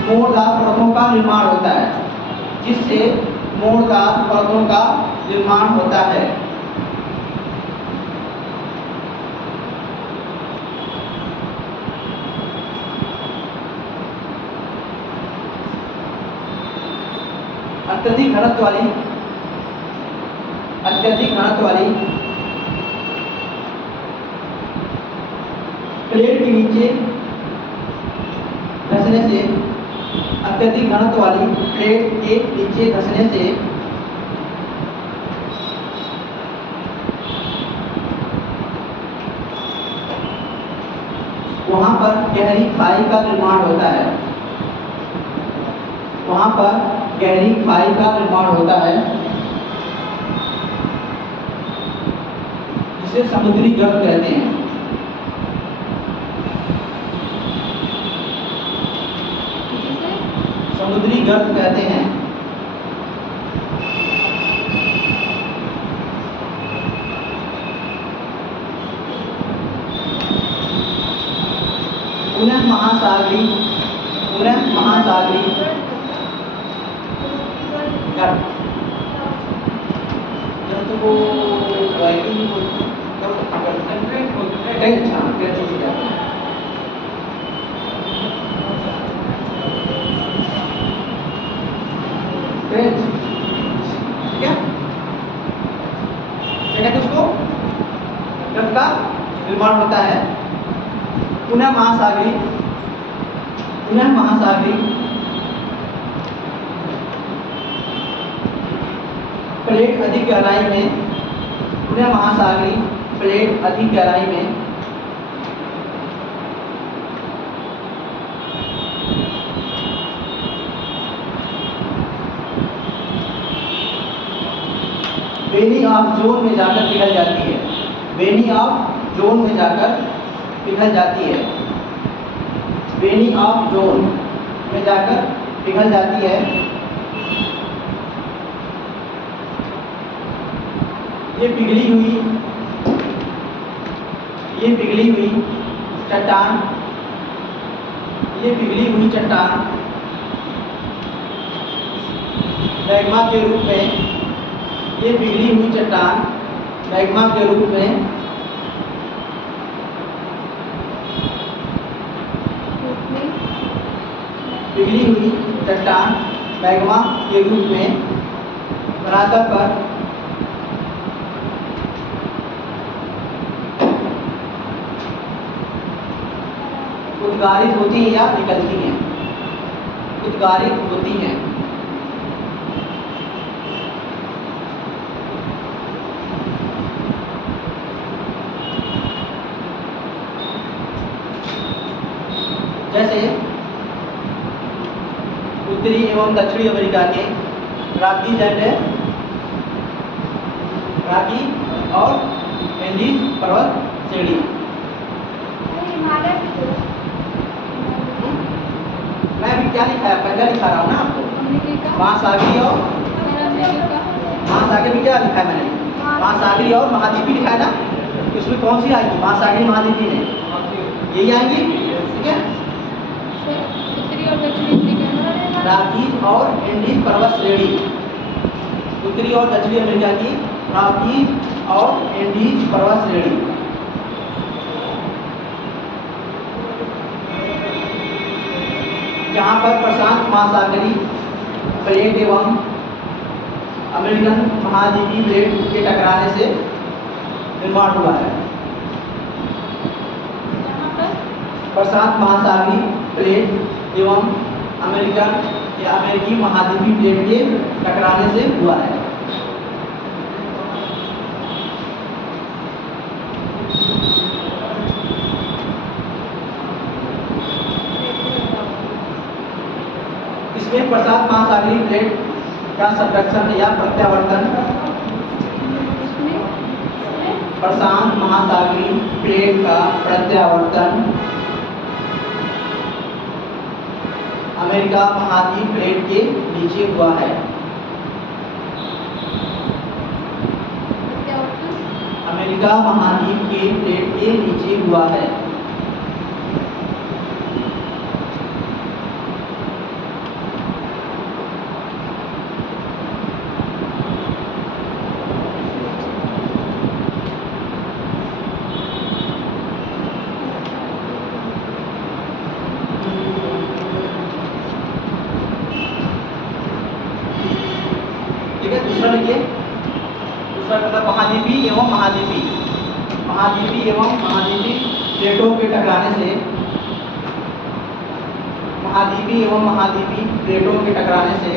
मोड़दार परतों का निर्माण होता है, जिससे मोड़दार परतों का निर्माण होता है। अत्यधिक घनत्व वाली, अत्यधिक घनत्व वाली प्लेट के नीचे धंसने से, अत्यधिक घनत्व वाली प्लेट के नीचे धंसने से वहां पर गहरी खाई का निर्माण होता है, वहां पर गहरी खाई का निर्माण होता है, जिसे समुद्री गर्त कहते हैं। समुद्री गर्त कहते हैं। पुनः महासागरी, पुनः महासागरी तो वो ड्राइविंग ट्रेंच, हाँ ट्रेंच उसे कहते हैं। ट्रेंच, ठीक है, क्या कहते हैं उसको, जब का निर्माण होता है पुनः महासागरी प्लेट अधिक गहराई में, पुनः महासागरी प्लेट अधिक गहराई में वेनी ऑफ जोन में जाकर पिघल जाती है। वेनी ऑफ जोन में जाकर पिघल जाती है। वेनी ऑफ जोन में जाकर पिघल जाती है। ये पिघली हुई चट्टान, मैग्मा के रूप में, ये पिघली हुई चट्टान मैग्मा के रूप में पिघली हुई चट्टान मैग्मा के रूप में धरातल पर उद्गारित होती है या निकलती हैं, उद्गारित होती हैं। जैसे उत्तरी एवं दक्षिणी अमेरिका के रॉकीज और एंडीज पर्वत श्रेणी। मैं अभी क्या लिखा है, पहला लिखा रहा हूँ ना आपको, महासागरी और महासागरी में क्या लिखा है मैंने, महासागरी और महाद्वीपी लिखा है ना, इसमें कौन सी आएगी, महासागरी महाद्वीपी में यही आएंगी, ठीक है। रॉकीज और एंडीज पर्वत श्रेणी, उत्तरी और दक्षिणी अमेरिका की रॉकीज और एंडीज पर्वत श्रेणी। जहाँ पर प्रशांत महासागरी प्लेट एवं अमेरिकन महाद्वीपीय प्लेट के टकराने से निर्माण हुआ है। प्रशांत महासागरी प्लेट एवं अमेरिकी महाद्वीपीय प्लेट के टकराने से हुआ है। इसमें प्रशांत महासागरी प्लेट का सबडक्शन या प्रत्यावर्तन, प्रशांत महासागरी प्लेट का प्रत्यावर्तन अमेरिका महाद्वीप प्लेट के नीचे हुआ है। अमेरिका महाद्वीप के प्लेट के नीचे हुआ है। दूसरा लिखिए, दूसरा मतलब महाद्वीपी एवं महाद्वीपी प्लेटों के टकराने से, महाद्वीपी एवं महाद्वीपी प्लेटों के टकराने से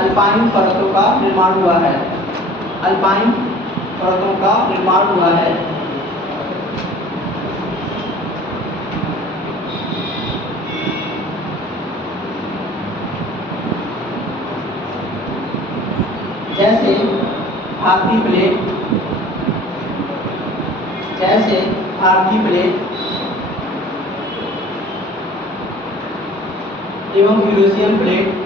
अल्पाइन पर्वतों का निर्माण हुआ है। अल्पाइन पर्वतों का निर्माण हुआ है। जैसे भारतीय प्लेट एवं यूरेशियन प्लेट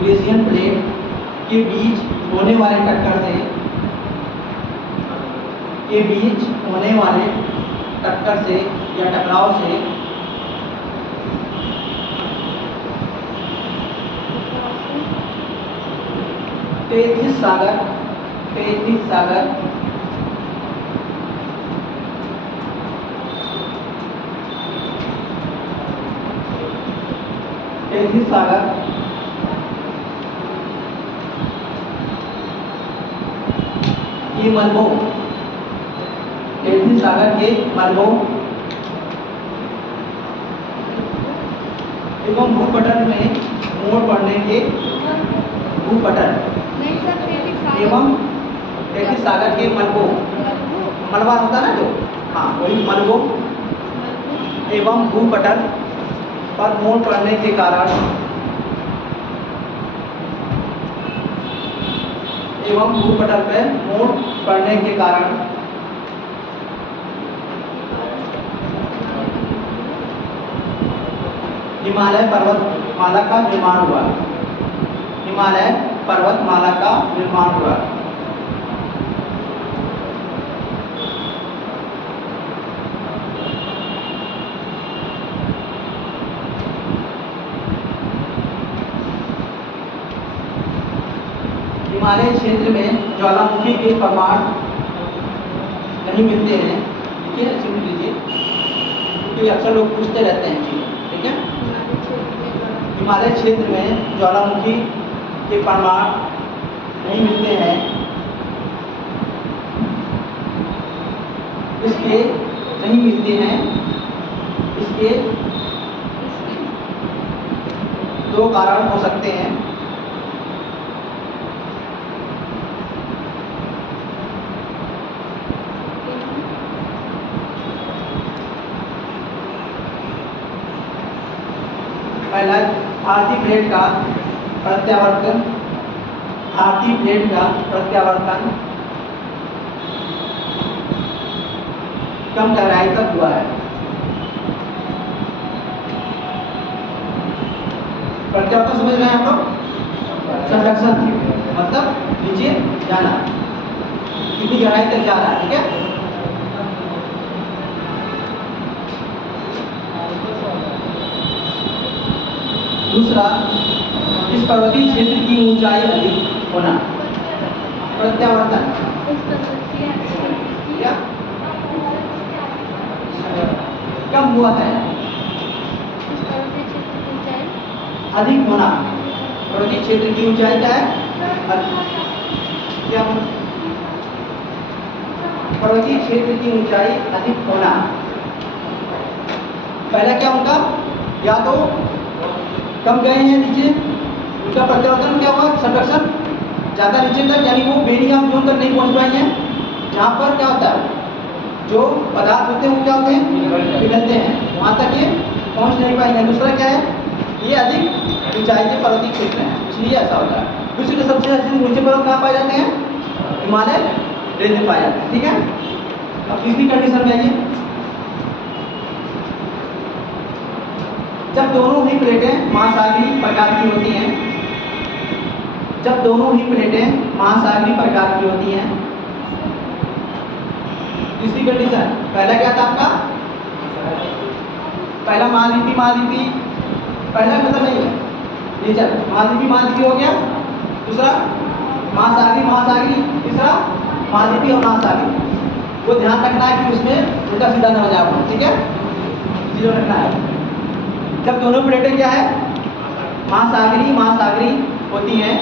यूरेशियन प्लेट के बीच होने वाले टक्कर से या टकराव से तेथिस सागर के मलबों एवं भूपटल में मोड़ पड़ने के एवं तेथिस सागर के मलबों, मलबा होता है ना जो, हाँ वही मलबों एवं भूपटल पर मोड़ पड़ने के कारण हिमालय पर्वतमाला का निर्माण हुआ। हिमालय क्षेत्र में ज्वालामुखी के प्रमाण नहीं मिलते हैं। ठीक है, सुन लीजिए क्योंकि अक्सर लोग पूछते रहते हैं चीज़ें। ठीक है, हिमालय क्षेत्र में ज्वालामुखी के प्रमाण नहीं मिलते हैं। इसके दो कारण हो सकते हैं। पहला, भारतीय प्लेट का प्रत्यावर्तन कम गहराई तक हुआ है। प्रत्यावर्तन समझ रहे हैं आप लोग? सबडक्शन मतलब नीचे जाना, कितनी गहराई तक जा रहा है। ठीक है, दूसरा, इस पर्वतीय क्षेत्र की ऊंचाई अधिक होना। प्रत्यावर्तन क्या कम हुआ है, अधिक होना। पर्वतीय क्षेत्र की ऊंचाई क्या है? क्या पर्वतीय क्षेत्र की ऊंचाई अधिक होना। पहला क्या उनका, या तो कम गए हैं नीचे, उनका प्रत्यावर्तन क्या हुआ, सबडक्शन ज़्यादा नीचे तक, यानी वो बेरिंग ऑफ जोन तक नहीं पहुंच पाई हैं। जहाँ पर क्या होता है, जो पदार्थ होते हैं वो क्या होते हैं, पिघलते हैं, वहाँ तक ये पहुँच नहीं पाएंगे। दूसरा क्या है, ये अधिक ऊंचाई के पर्वतीय क्षेत्र हैं, इसलिए ऐसा होता है। विश्व के सबसे अधिक ऊंचे पर्वत कहाँ पाए जाते हैं? हिमालय रेंज में पाए जाते हैं। ठीक है, अब तीसरी कंडीशन में आइए, जब दोनों ही प्लेटें महासागरीय प्रकार की होती हैं, तीसरी कंडीशन, पहला क्या था आपका, पहला महाद्वीपी पहला मतलब नहीं है नेचर, महाद्वीपी हो गया। दूसरा महासागरीय, तीसरा महाद्वीपी और महासागरीय। वो ध्यान रखना है कि उसमें उल्टा सीधा ना हो जाए। ठीक है, चीज़ों रखना है। जब दोनों प्लेटें क्या है, महासागरीय होती हैं,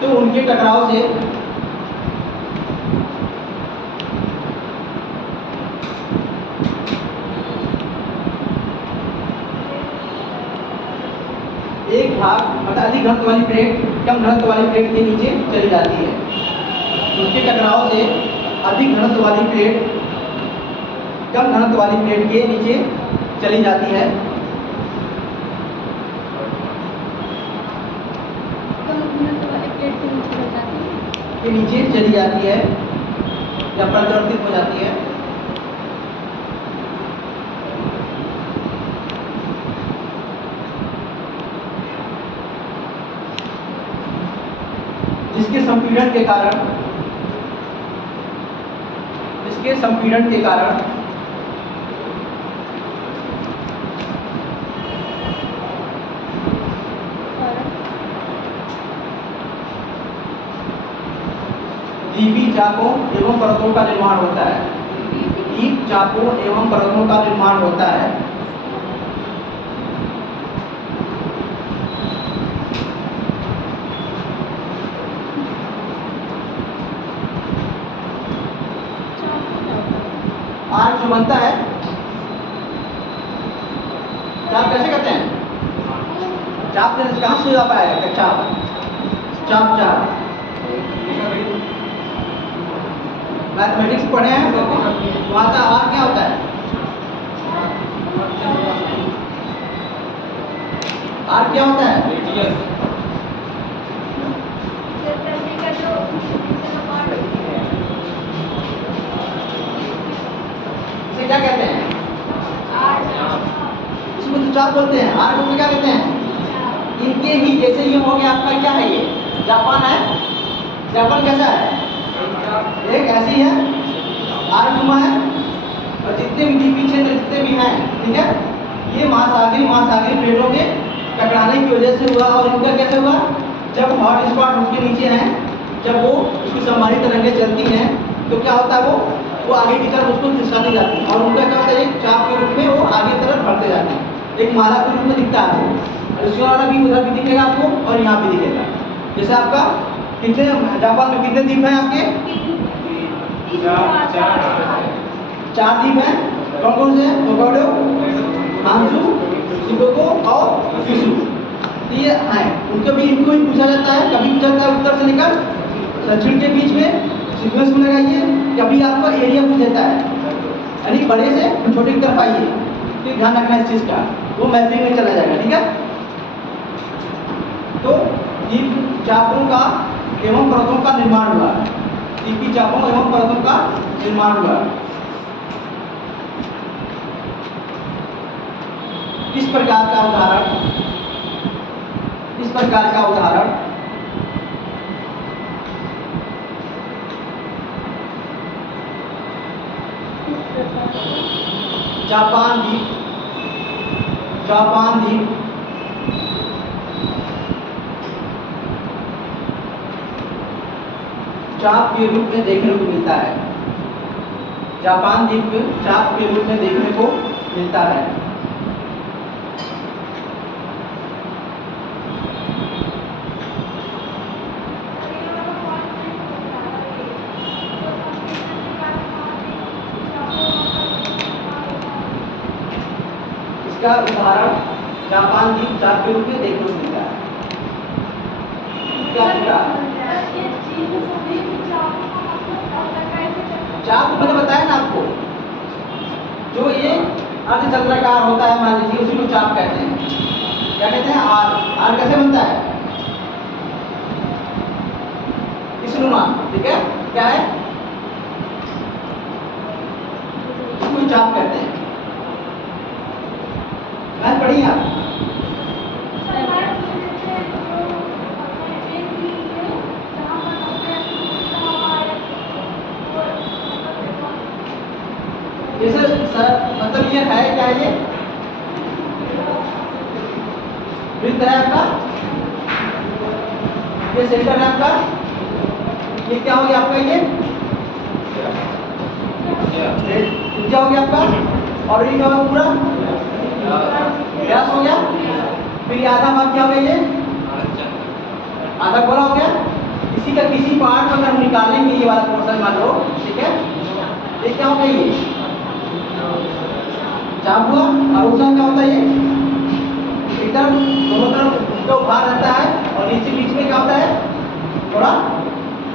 तो उनके टकराव से एक भाग मतलब अधिक घनत्व वाली प्लेट कम घनत्व वाली प्लेट के नीचे चली जाती है। उसके टकराव से अधिक घनत्व वाली प्लेट कम घनत्व वाली प्लेट के नीचे चली जाती है। के नीचे चली जाती है या परिवर्तित हो जाती है। जिसके संपीड़न के कारण द्वीपीय चापों एवं परतों का निर्माण होता है। द्वीप चापों एवं परतों का निर्माण होता है। आर्क जो बनता है, चाप कैसे करते हैं? चाप कहाँ से आ पाएगा? चाप मैथमेटिक्स पढ़े हैं तो वहाँ का आर क्या होता है? आर क्या होता है? इसे क्या कहते हैं? इसको तो चाप बोलते हैं। आर को क्या कहते हैं? इनके ही जैसे ये हो गया आपका, क्या है ये? जापान है। जापान कैसा है? एक ऐसी है, आर्कनुमा है, और जितने भी द्वीपीय क्षेत्र जितने भी हैं, ठीक है, ये महासागरीय प्लेटों के टकराने की वजह से हुआ। और इनका कैसे हुआ? जब हॉट स्पॉट उसके नीचे हैं, जब वो उसकी संभारी तरंगें चलती हैं तो क्या होता है, वो आगे की तरफ उसको खिसकाती जाती है और उनका क्या होता है, एक चाप के रूप में वो आगे तरफ बढ़ते जाते हैं, एक माला के रूप में दिखता है। इसके वाला भी उधर भी दिखेगा आपको और यहाँ भी दिखेगा। जैसे आपका कितने जापान में कितने द्वीप हैं आपके? चार द्वीप हैं। कौन कौन से? होक्काइडो, हांसू, शिकोको और क्यूशू। ये हैं, उनको भी इनको ही पूछा जाता है। कभी पूछा जाता है उत्तर से लेकर दक्षिण के बीच में सीक्वेंस में लगाइए, कभी आपको एरिया पूछ देता है, यानी बड़े से छोटे की तरफ आइए। तो ध्यान रखना इस चीज़ का, वो मैपिंग में चला जाएगा, ठीक है। तो द्वीप चापों का एवं परतों का निर्माण हुआ है। द्वीपीय चापों एवं परतों का निर्माण हुआ है। इस प्रकार का उदाहरण जापान द्वीप चाप के रूप में देखने को मिलता है। जापान द्वीप चाप के रूप में देखने को मिलता है। इसका उदाहरण जापान द्वीप चाप के रूप में देखने को मिलता है। क्या चाप मैंने बताया ना आपको, जो ये अर्धचंद्राकार होता है, मान लीजिए उसी को चाप कहते हैं। क्या कहते हैं? आर कैसे बनता है? इसनुमा, ठीक है। क्या है? इसको चाप कहते हैं। मैथ पढ़िए आप। जैसे सर मतलब ये है क्या? ये वृत्त है आपका, ये सेंटर है आपका, ये क्या हो गया आपका? ये क्या हो गया आपका? और ये क्या होगा? पूरा व्यास हो गया। फिर ये आधा भाग क्या हो गया? ये आधा गोला हो गया। इसी का किसी पार्ट अगर हम निकालेंगे, ये वाला पोर्शन मान लो, ठीक है, ये क्या होगा? ये चाप हुआ। और उसका क्या होता है? ये एक तरफ दोनों तरफ उसका उभार रहता है और नीचे बीच में क्या होता है? थोड़ा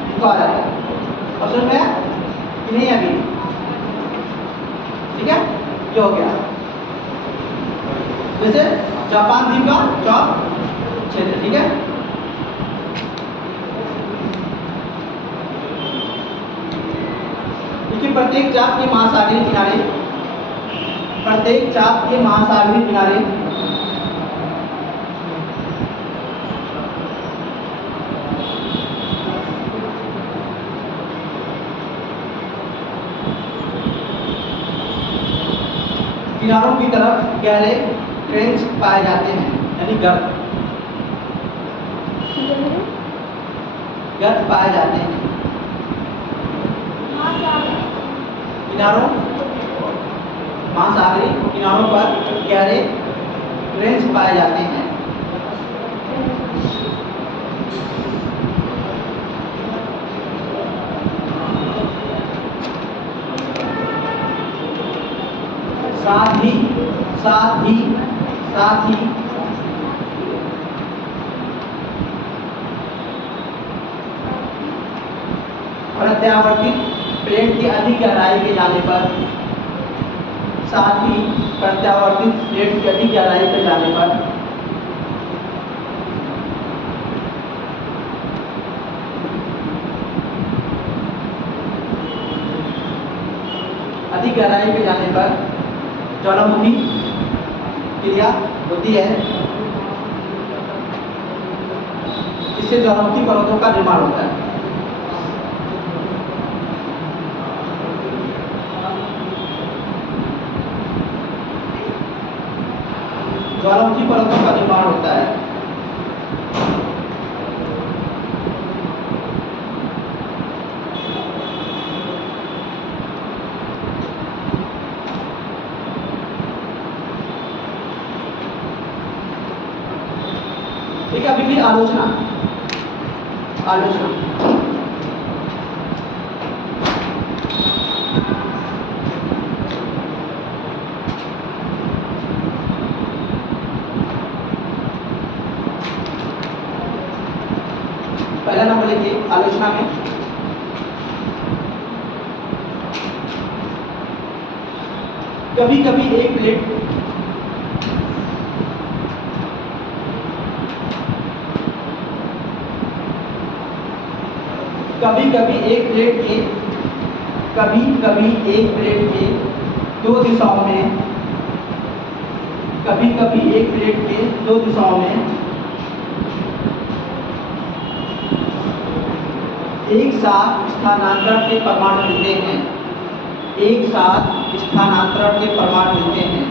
झुका रहता है। और समझ में कि नहीं अभी? ठीक है, ये हो गया। जैसे जापान द्वीप का चाप क्षेत्र, ठीक है। प्रत्येक चाप के महासागरीय किनारे, प्रत्येक चाप के महासागरीय किनारे किनारों की तरफ गहरे ट्रेंच पाए जाते हैं, यानी गर्त पाए जाते हैं। किनारों महासागरीय किनारों पर गहरे ट्रेंच पाए जाते हैं। साथ ही प्रत्यावर्तित प्लेट की अधिक गहराई पे जाने पर, साथ ही प्रत्यावर्तित प्लेट की अधिक गहराई पे जाने पर अधिक गहराई पे जाने पर ज्वालामुखी क्रिया होती है, इससे ज्वालामुखी पर्वतों का निर्माण होता है। ज्वालामुखी पर्वतों का निर्माण होता है। ठीक है, अभी भी आलोचना पहला नंबर लिखिए आलोचना में। कभी कभी एक प्लेट के दो दिशाओं में, एक साथ स्थानांतरण के परमाणु मिलते हैं,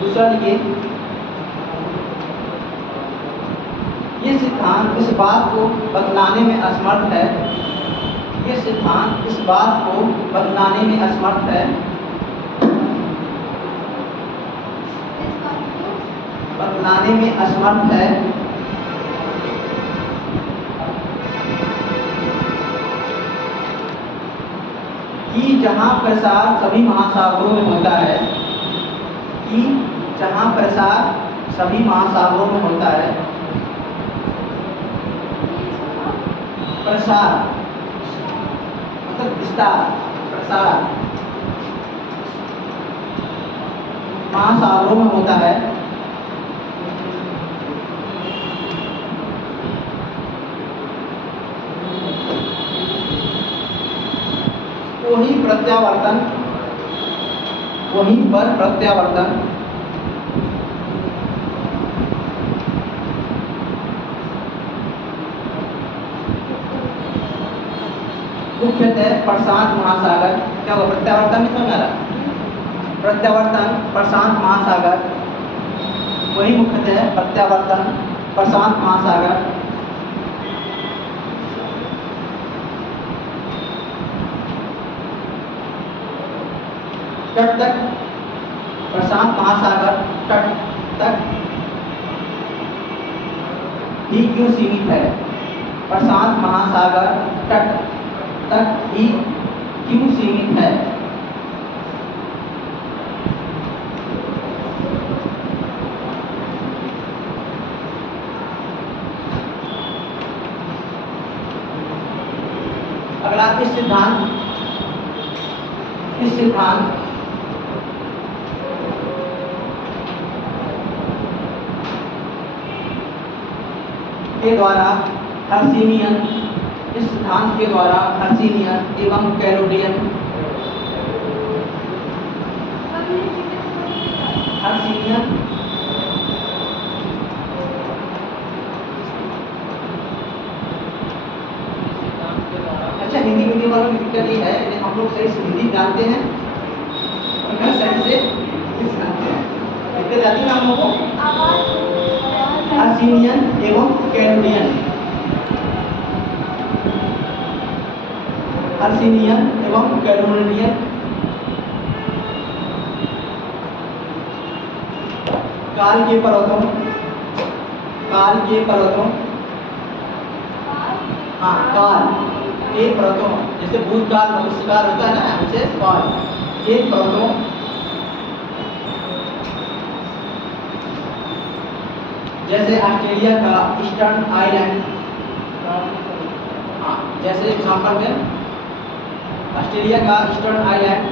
दूसरा लिखिए, ये सिद्धांत इस बात को बतलाने में असमर्थ है, कि जहाँ प्रसार सभी महासागरों में होता है, प्रसार मतलब विस्तार, महासागरों में होता है, वहीं पर प्रत्यावर्तन मुख्यतः प्रशांत महासागर, क्या होगा प्रत्यावर्तन में समझ आ रहा, प्रत्यावर्तन प्रशांत महासागर, वही मुख्यतः प्रत्यावर्तन प्रशांत महासागर, तट तक, प्रशांत महासागर तट तक ही क्यों सीमित है, प्रशांत महासागर तट तक ही क्यों सीमित है। अगला इस सिद्धांत के द्वारा हर्षिनियन, इस सिद्धांत के द्वारा हर्षिनियन एवं कैलोडियन, हर्षिनियन अच्छा हिंदी मीडियम वालों की दिक्कत ये है, लेकिन हम लोग सही से हिंदी जानते हैं और सही से इंग्लिश जानते हैं, दिक्कत आती है ना हम लोग को। हर्षिनियन एवं कैलोडियन, हर्षिनियन एवं कैलोडियन काल के पर्वतों, काल के पर्वतों, हाँ काल के पर्वतों, जैसे भूतकाल भविष्यकाल होता है ना, उसे काल के पर्वतों, जैसे ऑस्ट्रेलिया का ईस्टर्न आइलैंड, हाँ जैसे एग्जाम्पल में ऑस्ट्रेलिया का ईस्टर्न आइलैंड,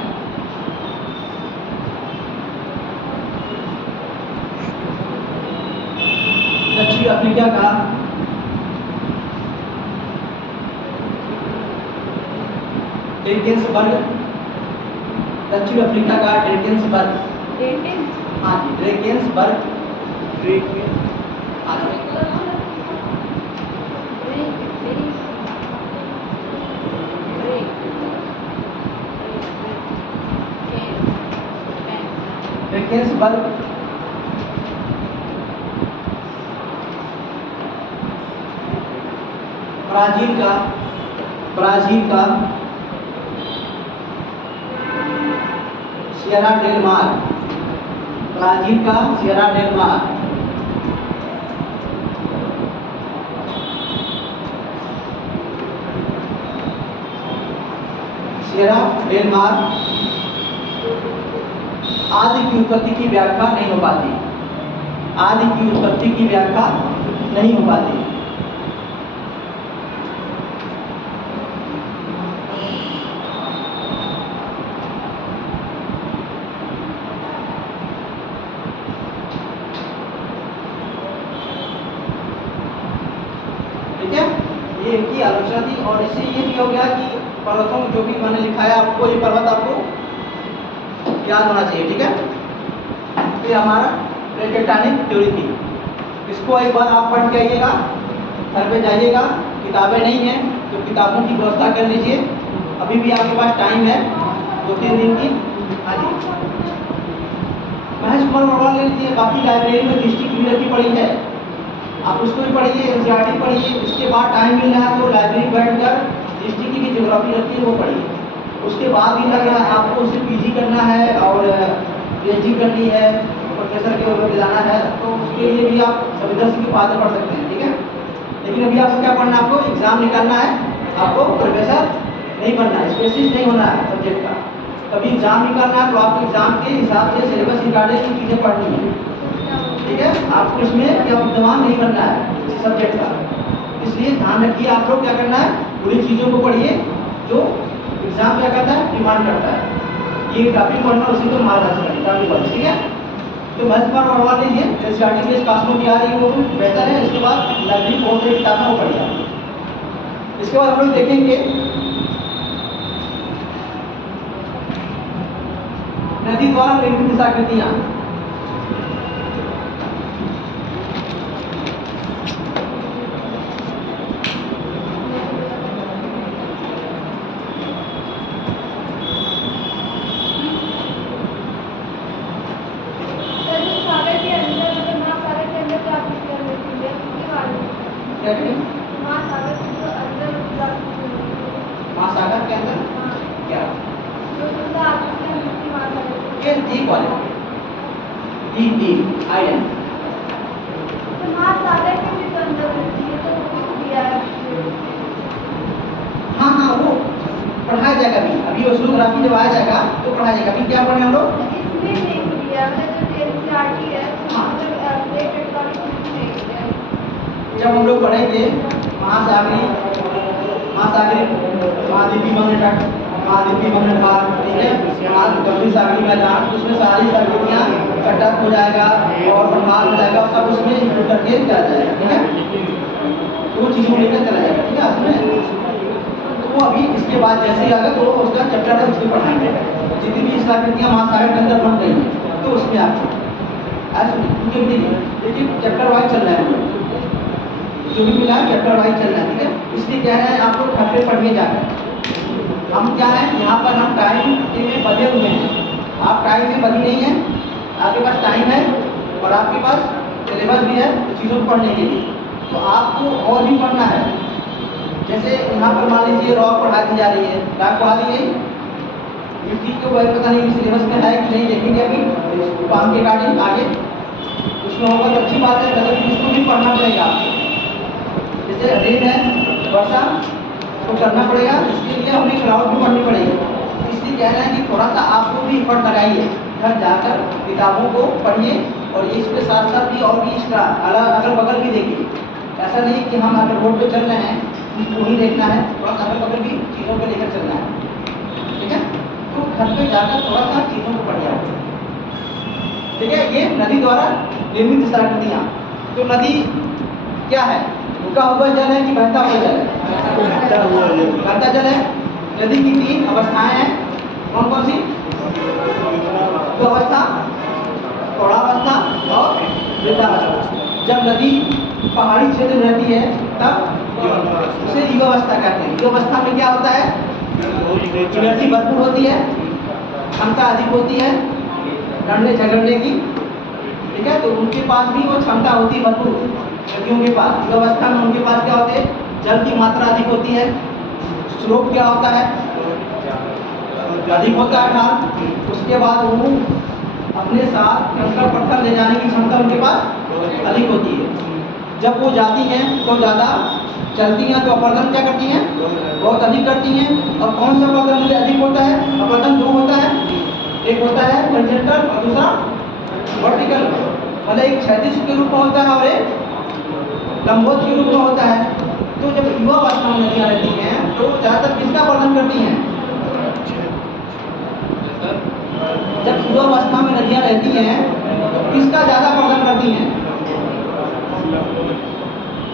दक्षिण अफ्रीका का ड्रेकेंसबर्ग, दक्षिण अफ्रीका का ड्रेकेंसबर्ग, हाँ जी ड्रेकेंसबर्ग, हाँ जी ड्रेकेंसबर्ग, ब्राजील का, ब्राजील का सियरा डेल मार, ब्राजील का सियरा डेल मार, सियरा डेल मार आदि की उत्पत्ति की व्याख्या नहीं हो पाती, आदि की उत्पत्ति की व्याख्या नहीं हो पाती। ठीक है, ये इनकी आलोचना थी और इससे ये भी हो गया कि पर्वतों जो भी मैंने लिखा है आपको, ये पर्वत आपको याद होना चाहिए। ठीक है, ये हमारा टेक्टोनिक थ्योरी थी, इसको एक बार आप पढ़ के आइएगा, घर पे जाइएगा, किताबें नहीं हैं तो किताबों की व्यवस्था कर लीजिए, अभी भी आपके पास टाइम है 2-3 दिन की। हाँ जी महेश कुमार वर्मा ले लीजिए, बाकी लाइब्रेरी में डिस्ट्रिक्ट भी रखी पड़ी है, आप उसको भी पढ़िए, एनसीईआरटी पढ़िए, उसके बाद टाइम मिल रहा है तो लाइब्रेरी बैठकर डिस्ट्रिक्ट की ज्योग्राफी रखी है वो पढ़िए। उसके बाद भी लग रहा है आपको उसे पीजी करना है और पीएचडी करनी है, प्रोफेसर के ओर जाना है, तो उसके लिए भी आप संविधान की बातें पढ़ सकते हैं। ठीक है, लेकिन अभी आपको क्या पढ़ना है, आपको एग्जाम निकालना है, आपको प्रोफेसर नहीं बनना है, स्पेशलिस्ट नहीं होना है सब्जेक्ट का। कभी एग्जाम निकालना है तो आपको एग्जाम के हिसाब से सिलेबस रिगार्डेड की चीज़ें पढ़नी है। ठीक है, आपको इसमें क्या विद्वान नहीं बनना है इस सब्जेक्ट का, इसलिए ध्यान रखिए आप लोग क्या करना है, पूरी चीज़ों को पढ़िए जो एग्जाम क्या करता है, डिमांड करता है। ये टॉपिक पढ़ना उसी को मार्गदर्शन करें टॉपिक पढ़ना। ठीक है, तो महत्व पर पढ़वा लीजिए, एनसीईआरटी के क्लासों की आ रही है वो बेहतर है, इसके बाद लाइब्रेरी बहुत सारी किताबें वो पढ़िए। इसके बाद हम लोग देखेंगे नदी द्वारा निर्मित दिशाकृतियाँ। महासागर के अंदर क्या ये डीप वाले डीप आइलैंड, हाँ हाँ वो पढ़ाया जाएगा अभी ओशनोग्राफी जब आया जाएगा तो पढ़ाया जाएगा। अभी क्या पढ़े हम लोग, जब हम लोग पढ़ेंगे महासागरी महाद्वीपीय वन्य तट, महाद्वीपीय वन्य भाग, ठीक है, गंभीर सागरी मैदान, उसमें सारी सागरियाँ कटअप हो जाएगा और बंगाल हो जाएगा, सब उसमें इंक्लूड करके किया जाएगा। ठीक है, तो वो चीज़ों को लेकर चला जाएगा, ठीक है उसमें। तो वो अभी इसके बाद जैसे ही आएगा तो उसका चैप्टर है उसमें पढ़ाएंगे, जितनी भी इस्लामियाँ महासागर के अंदर बन रही है तो उसमें आपको क्योंकि देखिए चैप्टर वाइज चल रहा है, हम लोग जो भी मिला है चैप्टर वाइज चल रहा है, ठीक है। इसलिए क्या है आप लोग घर पे पढ़ने जाकर हम क्या है यहाँ पर हम टाइम में बंधे हुए हैं, आप टाइम में बंधी नहीं है, आपके पास टाइम है और आपके पास सिलेबस भी है चीज़ों को पढ़ने के लिए, तो आपको और भी पढ़ना है। जैसे यहाँ पर मान लीजिए रॉक पढ़ा दी जा रही है, रॉक पढ़ा दी गई, मिट्टी के ऊपर पता नहीं सिलेबस में है कि नहीं देखेंगे अभी काम के अकॉर्डिंग आगे उसमें होगा तो अच्छी बात है, लेकिन इसको भी पढ़ना पड़ेगा। जैसे रेन है वर्षा तो करना पड़ेगा, इसके लिए हमें क्लाउड भी पढ़नी पड़ेगी। इसलिए कह रहे हैं कि थोड़ा सा आपको भी एफर्ट लगाइए, घर जाकर किताबों को पढ़िए और इसके साथ साथ भी और भी इसका अगल बगल भी देखिए। ऐसा नहीं कि हम अगर रोड पे चल रहे हैं उसको ही देखना है, थोड़ा सा अगल बगल भी चीज़ों को लेकर चलना है, ठीक है। तो घर पे जाकर थोड़ा सा चीज़ों को पढ़िए, ठीक है। ये नदी द्वारा निर्मित सड़कियाँ, तो नदी क्या है, रुका हुआ जल है कि बहता हुआ जल है? बहता जल है। नदी की 3 अवस्थाएं हैं, कौन कौन सी? 2 अवस्था, प्रौढ़ावस्था और वृद्धावस्था। जब नदी पहाड़ी क्षेत्र में रहती है तब उसे युवावस्था कहते हैं। युवावस्था में क्या होता है, एनर्जी भरपूर होती है, क्षमता अधिक होती है लड़ने झगड़ने की, ठीक है। तो उनके पास भी वो क्षमता होती है भरपूर नदियों के पास। युवावस्था में उनके पास क्या होते हैं, जल की मात्रा अधिक होती है, स्रोत क्या होता है अधिक होता है ढाल। उसके बाद वो अपने साथ कंकड़ पत्थर ले जाने की क्षमता उनके पास अधिक होती है। जब वो जाती हैं तो ज़्यादा चलती हैं तो अपर्दन क्या करती हैं, बहुत अधिक करती हैं। और कौन सा अपर्दन मुझे अधिक होता है? अपर्दन 2 होता है, एक होता है हॉरिजॉन्टल और दूसरा वर्टिकल, मतलब एक क्षैतिज के रूप में होता है और एक लंबवत के रूप में होता है। तो जब युवा अवस्था में नदियाँ रहती हैं तो ज़्यादातर किसका अपर्दन करती हैं? जब युवा अवस्था में नदियाँ रहती हैं तो किसका ज़्यादा अपर्दन करती हैं?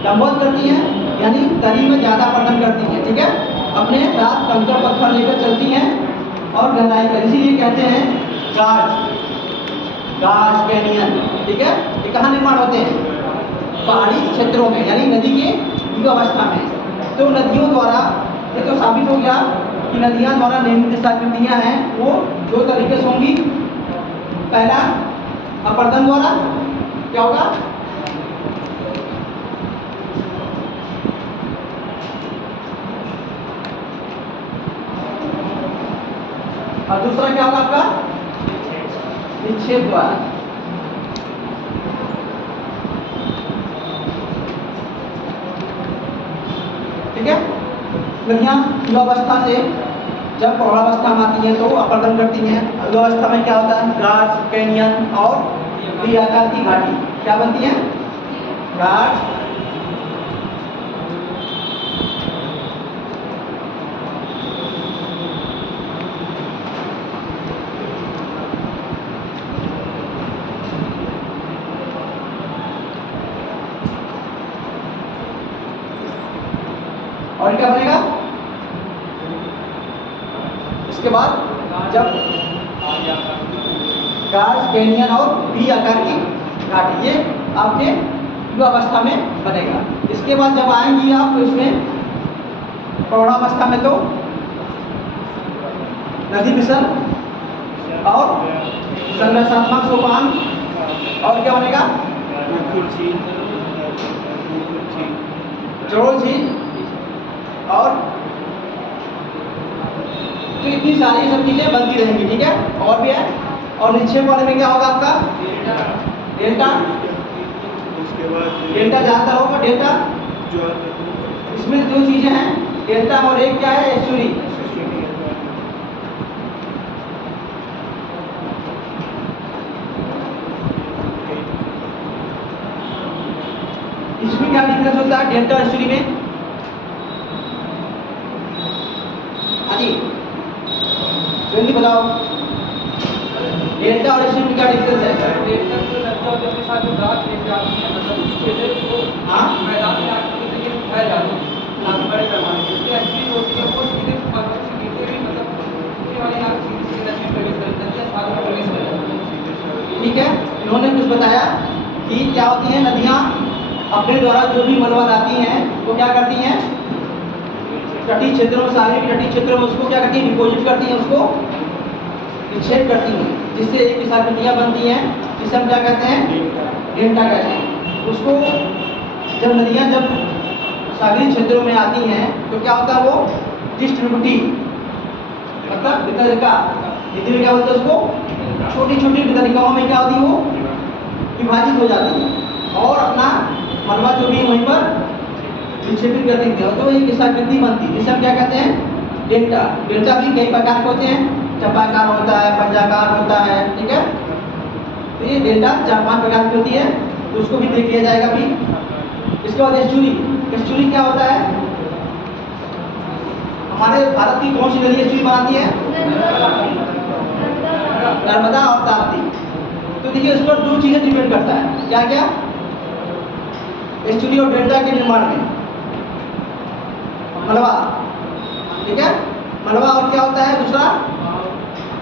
लंबवत करती हैं, यानी तली में ज़्यादा अपर्दन करती हैं, ठीक है। अपने साथ कंकड़ पत्थर लेकर चलती हैं और गहराई कर, इसीलिए कहते हैं गाज कैनियन, ठीक है। ये कहाँ निर्माण होते हैं? पहाड़ी क्षेत्रों में, यानी नदी के युवा अवस्था में। तो नदियों द्वारा ये तो साबित हो गया कि नदियाँ द्वारा निर्मित आकृतियाँ हैं वो 2 तरीके से होंगी। पहला अपर्दन द्वारा क्या होगा, और दूसरा क्या होगा आपका निक्षेप द्वारा। ठीक है। नदियाँ युवावस्था से जब प्रौढ़ावस्था में आती हैं तो अपर्दन करती हैं। युवावस्था में क्या होता है, गाज कैनियन और वी आकार की घाटी क्या बनती है, गाज और क्या बनेगा। इसके बाद जब गाज कैनियन और वी आकार की घाटी ये आपके युवावस्था में बनेगा। इसके बाद जब आएंगी आप इसमें प्रौढ़ावस्था में तो नदी विसर्ग और संरचनात्मक सोपान और क्या बनेगा, जड़ोल झील और तो इतनी सारी सब चीजें बनती रहेंगी, ठीक है। और भी है, और निक्षेप वाले में क्या होगा आपका डेल्टा, डेल्टा ज्यादातर होगा डेल्टा। इसमें 2 चीजें हैं डेल्टा और एक क्या है एस्चुरी। इसमें क्या डिफरेंस होता है डेल्टा और एस्चुरी में? जी जल्दी बताओ, डेल्टा और एस्चुरी में क्या डिफरेंस है? डेल्टा जो लगता है अपने साथ जो गाज लेके आती है, मतलब उसके लिए तो हाँ मैदान में आके तो ये फैल जाती है काफ़ी बड़े पैमाने पर। इसलिए एक्चुअली होती है वो सीधे पर्वत से गिरते हुए मतलब नीचे वाले यहाँ सीधे नदी में प्रवेश कर नदी या सागर में प्रवेश कर जाती है। ठीक है, इन्होंने कुछ बताया कि क्या होती हैं नदियाँ अपने द्वारा जो भी मलबा लाती हैं वो क्या करती हैं, तटीय क्षेत्रों में, सागरीय तटीय क्षेत्रों में उसको क्या करती हैं, डिपोजिट करती हैं, उसको निक्षेप करती हैं, जिससे एक विशालकृतियाँ बनती हैं, जिसे हम क्या कहते हैं, डेल्टा कहते हैं। उसको जब नदियाँ जब सागरीय क्षेत्रों में आती हैं तो क्या होता है, वो डिस्ट्रीब्यूटिव मतलब वितरिका, हिंदी में क्या बोलते हैं उसको, छोटी छोटी वितरिकाओं में क्या होती है, वो विभाजित हो जाती है और अपना मलबा जो भी वहीं पर विक्षेपित कर देते हैं, तो एक विशालकृति बनती है, जिसे हम क्या कहते हैं, डेल्टा। डेल्टा भी कई प्रकार के होते हैं, चपाकार होता है, पंजाकार होता है, ठीक है। तो ये डेल्टा 4-5 प्रकार की होती है, तो उसको भी देख लिया जाएगा भी। इसके बाद एस्चुरी। एस्चुरी क्या होता है, हमारे भारत की कौन सी नदी एस्चुरी बनाती है, नर्मदा और ताप्ती। तो देखिए इस पर 2 चीजें डिपेंड करता है, क्या क्या, एस्चुरी और डेल्टा के निर्माण में मलबा, ठीक है, मलबा और क्या होता है दूसरा,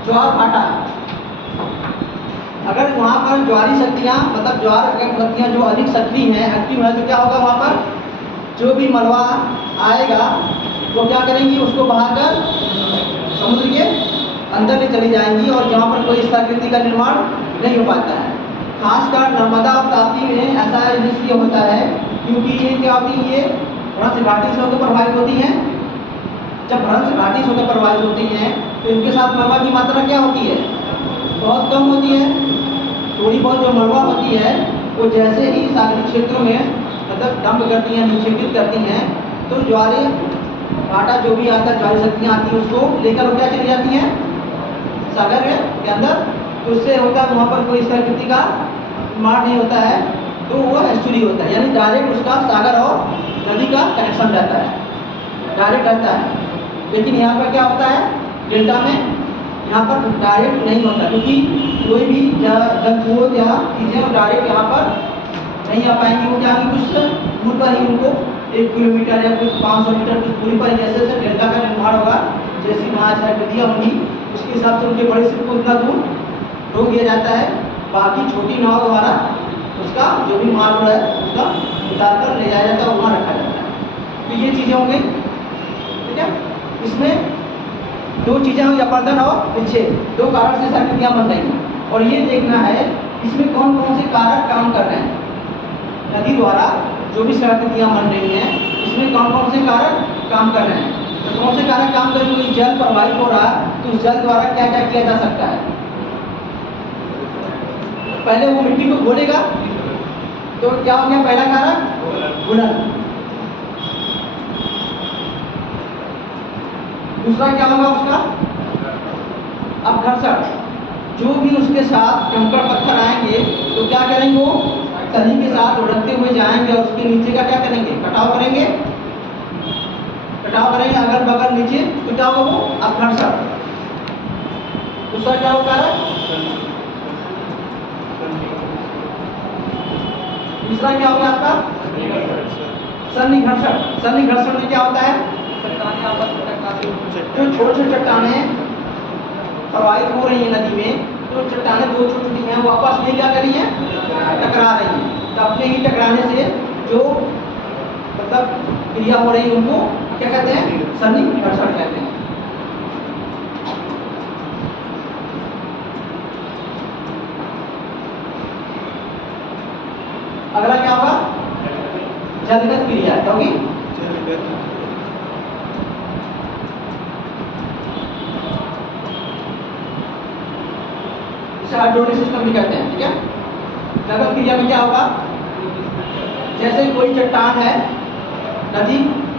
ज्वार भाटा। अगर वहाँ पर ज्वारी शक्तियाँ मतलब ज्वार शक्तियाँ जो अधिक सक्रिय हैं, एक्टिव है, तो क्या होगा, वहाँ पर जो भी मलबा आएगा वो क्या करेंगी, उसको बहाकर समुद्र के अंदर ले चली जाएंगी और जहाँ पर कोई स्थलाकृति का निर्माण नहीं हो पाता है। खासकर नर्मदा और ताप्ती में ऐसा इसलिए होता है क्योंकि ये क्या होती है, ये भ्रंश घाटी से होकर प्रभावित होती हैं। जब भ्रंश घाटी से होकर प्रभावित होती हैं तो इनके साथ मलबा की मात्रा क्या होती है, बहुत कम होती है। थोड़ी बहुत जो मलबा होती है वो जैसे ही सागरीय क्षेत्रों में मतलब डंप करती हैं, निक्षेपित करती हैं, तो ज्वारी भाटा जो भी आता है, ज्वारी शक्तियाँ आती हैं, उसको लेकर वो क्या चली जाती हैं सागर के अंदर। तो उससे होता है वहाँ पर कोई स्थलाकृति का निर्माण नहीं होता है, तो वो एस्चुरी होता है, यानी डायरेक्ट उसका सागर और नदी का कनेक्शन रहता है, डायरेक्ट रहता है। लेकिन यहाँ पर क्या होता है, डेल्टा में यहाँ पर डायरेक्ट नहीं होता, क्योंकि कोई भी जलस्रोत या चीज़ें डायरेक्ट यहाँ पर नहीं आ पाएंगी। वो क्या होगी, कुछ दूर पर ही उनको 1 किलोमीटर या कुछ 500 मीटर कुछ दूरी पर जैसे जैसे डेल्टा का निर्माण होगा, जैसी वहाँ नदियाँ होंगी उसके हिसाब से उनके बड़े सिर को उतना दूर रोक दिया जाता है। बाकी छोटी नाव द्वारा उसका जो भी माल है उसका उतार कर ले जाया जाता है और वहाँ रखा जाता है। तो ये चीज़ें हो गई, ठीक है। इसमें 2 चीज़ें हुई, अपर्दन और विच्छेद, 2 कारण से स्थलाकृतियाँ बन रही हैं और ये देखना है इसमें कौन कौन से कारक काम कर रहे हैं। नदी द्वारा जो भी स्थलाकृतियाँ बन रही हैं इसमें कौन कौन से कारक काम कर रहे हैं, तो कौन से कारक काम कर रहे हैं। जल प्रवाहित हो रहा है तो उस जल द्वारा क्या क्या किया जा सकता है, पहले वो मिट्टी को घोलेगा तो क्या हो गया, पहला कारक घुलन। दूसरा क्या होगा उसका, अब घर्षण, जो भी उसके साथ कंकड़ पत्थर आएंगे तो क्या करेंगे, वो तली के साथ उड़ते हुए जाएंगे और उसके नीचे का क्या करेंगे, कटाव करेंगे, अगल बगल नीचे, तो क्या होगा वो, अब घर्षण। दूसरा क्या होगा, तीसरा क्या होगा आपका, सन्निघर्षण। सन्निघर्षण में क्या होता है, चट्टानें आपस में टकराती हैं। जो छोटे छोटे चट्टानें प्रवाहित हो रही हैं नदी में, तो चट्टानें 2 छोटी हैं वो आपस में क्या कर रही हैं, टकरा रही हैं। तो अपने ही टकराने से जो मतलब क्रिया हो रही है उनको क्या कहते हैं, सन्निघर्षण कहते हैं। अगला क्या होगा, जलगत क्रिया, क्योंकि हाइड्रोलिक सिस्टम भी कहते हैं, ठीक है। जलगत क्रिया में क्या होगा, जैसे कोई चट्टान है, नदी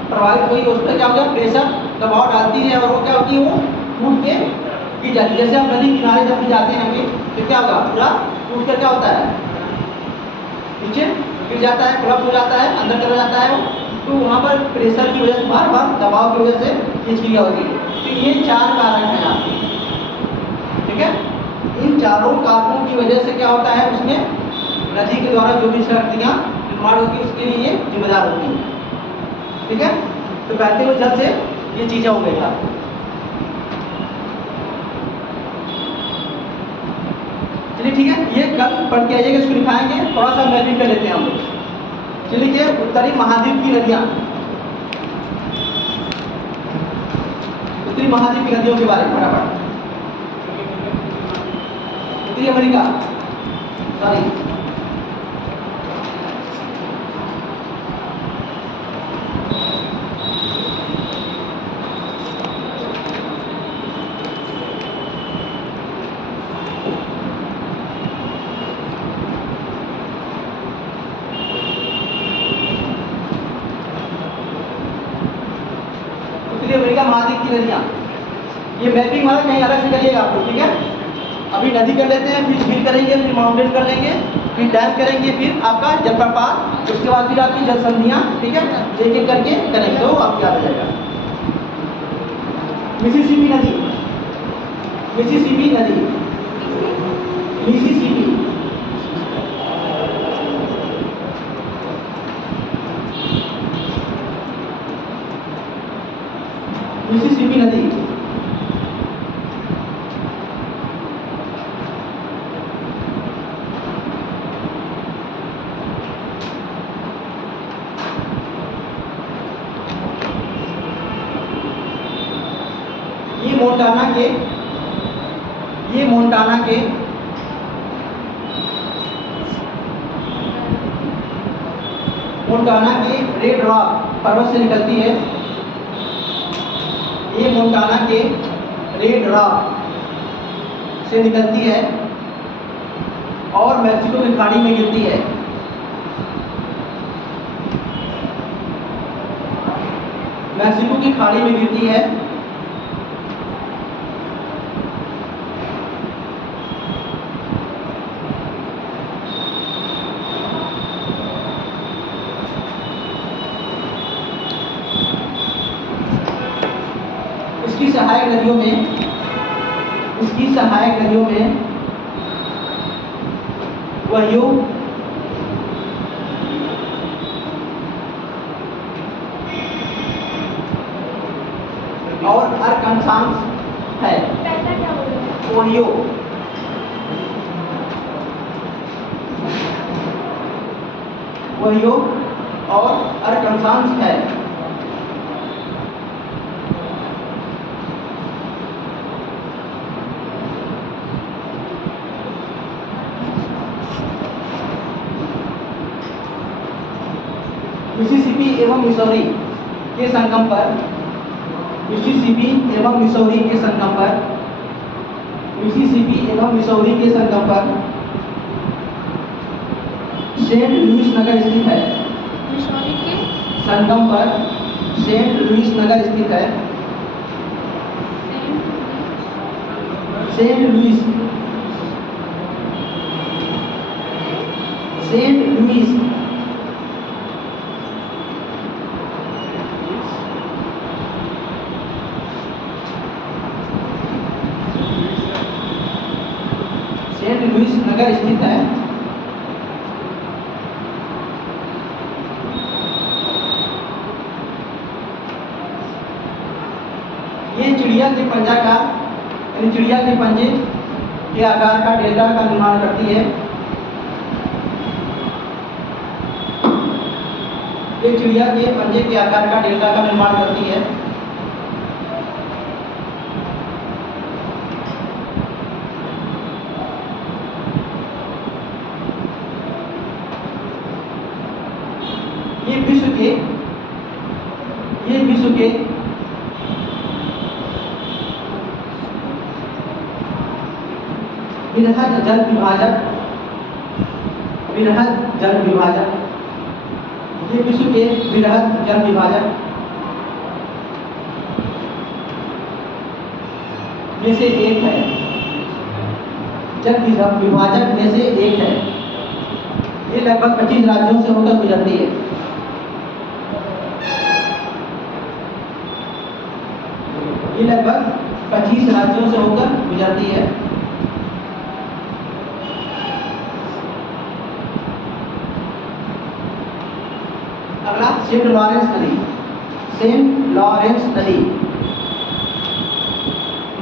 प्रभावित हुई, उस पर क्या होगा, प्रेशर दबाव डालती है और वो क्या होती है, वो टूट के गिर जाती है। जैसे हम नदी किनारे जब भी जाते हैं तो क्या होगा, पूरा टूट कर क्या होता है, नीचे गिर जाता है, कोलैप्स हो जाता है, अंदर चला जाता है। तो वहाँ पर प्रेशर की वजह से, बार बार दबाव की वजह से ये क्रिया होती है। तो ये 4 कारक हैं आपके, ठीक है। इन चारों कारकों की वजह से क्या होता है, उसमें नदी के द्वारा जो भी शक्तियाँ निर्माण होती है उसके लिए जिम्मेदार होती है। ठीक है। तो बहते हुए जल से ये चीजें हो गई आपको। चलिए ठीक है, ये कल पढ़ के आइएगा, इसको दिखाएंगे, थोड़ा सा मैपिंग कर लेते हैं हम लोग। चलिए उत्तरी महाद्वीप की नदियां, उत्तरी महाद्वीप की नदियों के बारे में फटाफट। उत्तरी अमेरिका, सॉरी, उत्तरी अमेरिका महाद्वीप की नदियां, ये मैपिंग वाला कहीं अलग से करिएगा आप लोग, ठीक है। अभी नदी कर लेते हैं, फिर झील करेंगे, फिर माउंटेन कर लेंगे, फिर डैम करेंगे, फिर आपका जलप्रपात, उसके बाद फिर आपकी जल संधियां, ठीक है, एक एक करके करेंगे तो आपको याद आ जाएगा। मिसिसिपी नदी, मिसिसिपी नदी, मिसिसिपी, मिसिसिपी नदी, ये मोंटाना के, ये मोंटाना के मोंटाना के रेड रॉक पर्वत से निकलती है। ये मोंटाना के रेड रॉक से निकलती है और मैक्सिको की खाड़ी में गिरती है। मैक्सिको की खाड़ी में गिरती है। इसकी सहायक नदियों में, इसकी सहायक नदियों में वह्यो, और अरकानसास है। ओहियो, वह्यो और अरकानसास है। मिसिसिपी एवं मिसौरी के संगम पर, मिसिसिपी एवं मिसौरी के संगम पर, मिसिसिपी एवं मिसौरी के संगम पर सेंट लुइस नगर स्थित है। मिसौरी के संगम पर सेंट लुइस नगर स्थित है। Saint Louis, Saint Louis, Saint Louis नगर स्थित है। ये चिड़िया के पंजा का, यानी चिड़िया के पंजे के आकार का डेल्टा का निर्माण करती है। ये चिड़िया के पंजे के आकार का डेल्टा का निर्माण करती है। ये विश्व के वृहद जल विभाजक, वृहद जल विभाजक, ये विश्व के वृहद जल विभाजक में से एक है। जल विभाजक में से एक है। ये लगभग 25 राज्यों से होकर गुजरती है। ये लगभग 25 राज्यों से होकर गुजरती है। अगला सेंट लॉरेंस नदी, सेंट लॉरेंस नदी।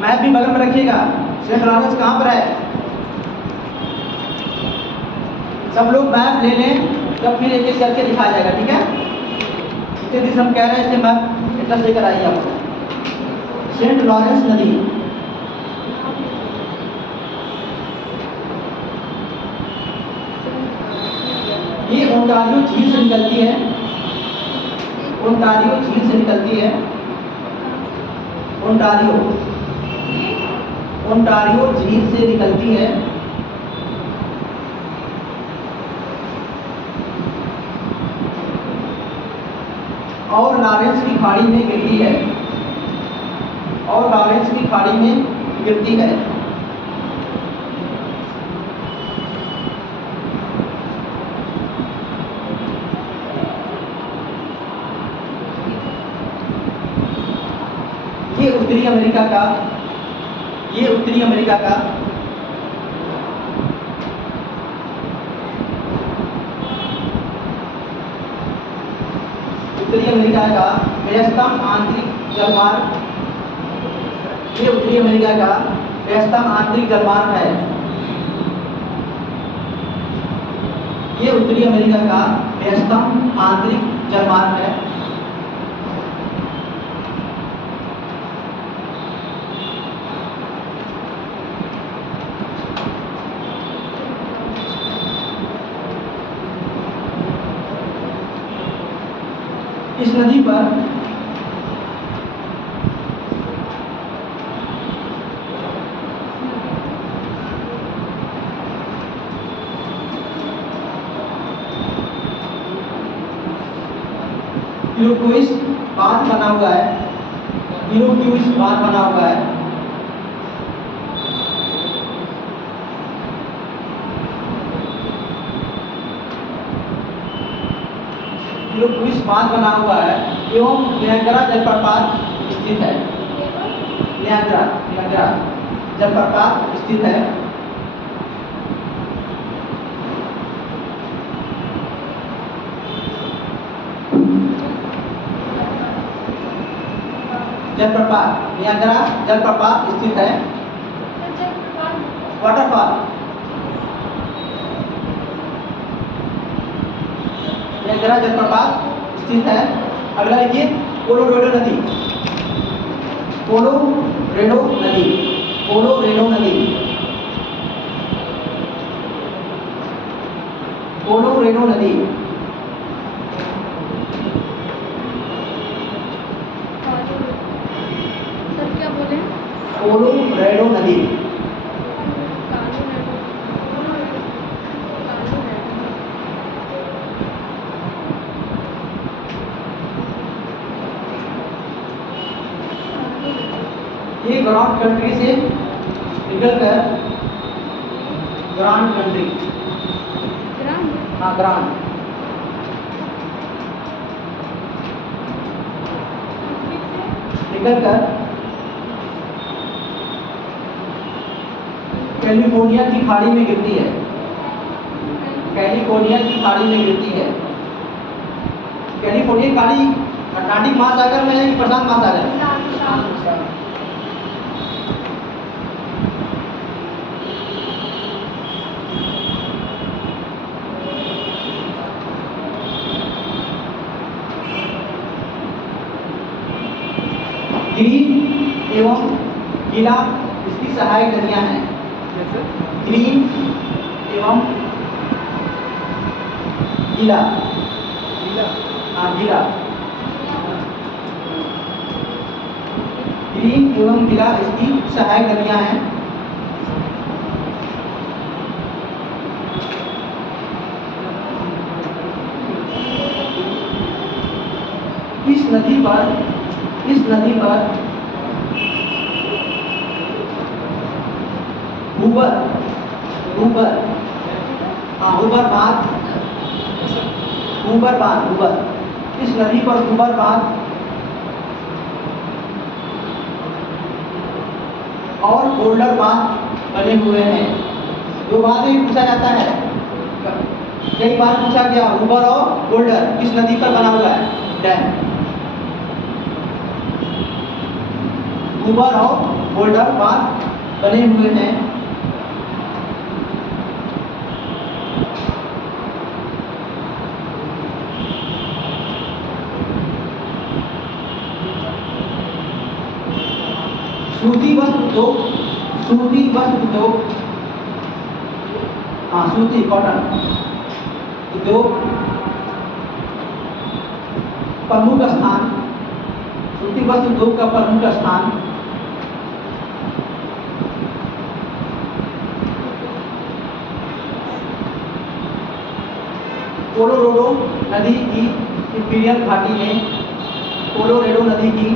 मैप भी बगल में रखिएगा। सेंट लॉरेंस कहाँ पर है? सब लोग मैप ले लें, तब फिर एक एक करके दिखाया जाएगा, ठीक है? इतने दिन हम कह रहे हैं इसे मैप इतना लेकर आइए आप। सेंट लॉरेंस नदी ये ओंटारियो झील से निकलती है। ओंटारियो झील से निकलती है। ओंटारियो झील से निकलती है। और लॉरेंस की खाड़ी में गिरती है। और लॉरेंस की खाड़ी में गिरती है। ये उत्तरी अमेरिका का उत्तरी अमेरिका का व्यस्तम आंतरिक जलमार्ग। ये उत्तरी अमेरिका का व्यस्तम आंतरिक जलमार्ग है। ये उत्तरी अमेरिका का व्यस्तम आंतरिक जलमार्ग है। इस नदी पर इरोक्विस बांध बना हुआ है। इरोक्विस बांध बना हुआ है। इरोक्विस बांध बना हुआ है एवं नियाग्रा जलप्रपात स्थित है। नियाग्रा जलप्रपात स्थित है। नियाग्रा जलप्रपात स्थित है। वाटरफॉल नियाग्रा जलप्रपात स्थित है। अगला लिखिए कोलोरेडो नदी। कोलोरेडो नदी। कोलोरेडो नदी। कोलोरेडो नदी। सर क्या बोले? कोलोरेडो नदी। ये ग्रांड कंट्री से निकलकर ग्रांड कंट्री, हाँ ग्रांड, निकलकर कैलिफोर्निया की खाड़ी में गिरती है। कैलिफोर्निया की खाड़ी में गिरती है। कैलिफोर्निया खाड़ी अटलांटिक महासागर में है कि प्रशांत महासागर में? ग्रीन एवं गीला इसकी सहायक नदियां हैं। ग्रीन एवं गीला, हाँ गीला, ग्रीन एवं गीला इसकी सहायक नदियां हैं। इस नदी पर इस नदी पर हूबर बांध और बोल्डर बांध बने हुए हैं। दो बात ही पूछा जाता है, कई बार पूछा गया हूबर और बोल्डर किस नदी पर बना हुआ है? डैम। ऊबर और बोल्डर बांध बने हुए हैं। सूती वस्त्र उद्योग, सूती वस्त्र उद्योग, हाँ सूती कॉटन उद्योग प्रमुख स्थान, सूती वस्त्र उद्योग का प्रमुख स्थान कोलोराडो नदी की इंपीरियल घाटी में, कोलोराडो नदी की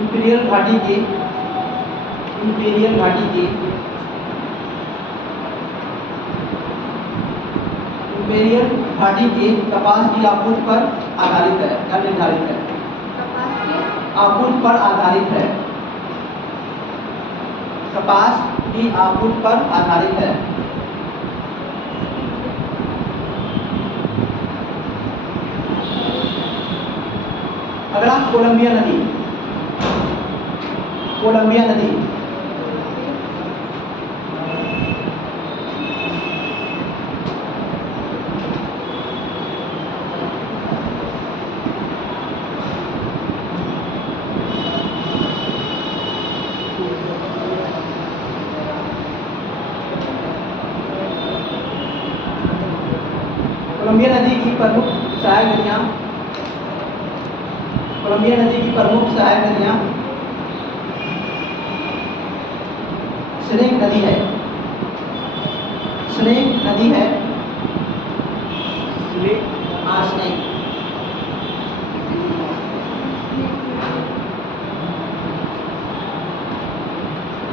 इंपीरियल घाटी के, इंपीरियल घाटी की, इंपीरियल घाटी के कपास की आपूर्ति पर आधारित है या निर्धारित है, आपूर्ति पर आधारित है, कपास की आपूर्ति पर आधारित है। अगला कोलंबिया नदी, कोलंबिया नदी कोलंबिया नदी की प्रमुख सहायक नदियाँ, कोलंबिया नदी की प्रमुख सहायक नदियाँ स्नेक नदी है, स्नेक नदी है, हाँ स्नेक,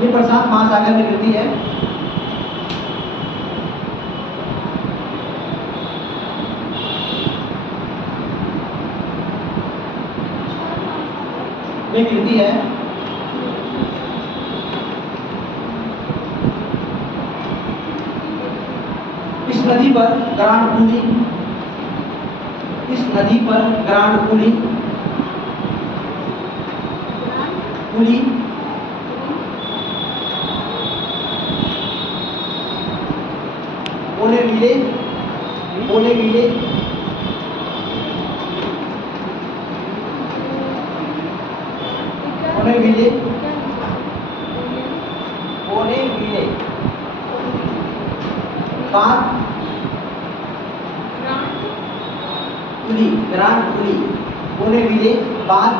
ये प्रशांत महासागर में गिरती है। में गिरती है। इस नदी पर ग्रांड पुली, इस नदी पर ग्रांड पुली, पुली ओले मिले, ओले मिले, ओले मिले, ओले मिले बांध पुली, ग्रांड पुली ओले मिले बांध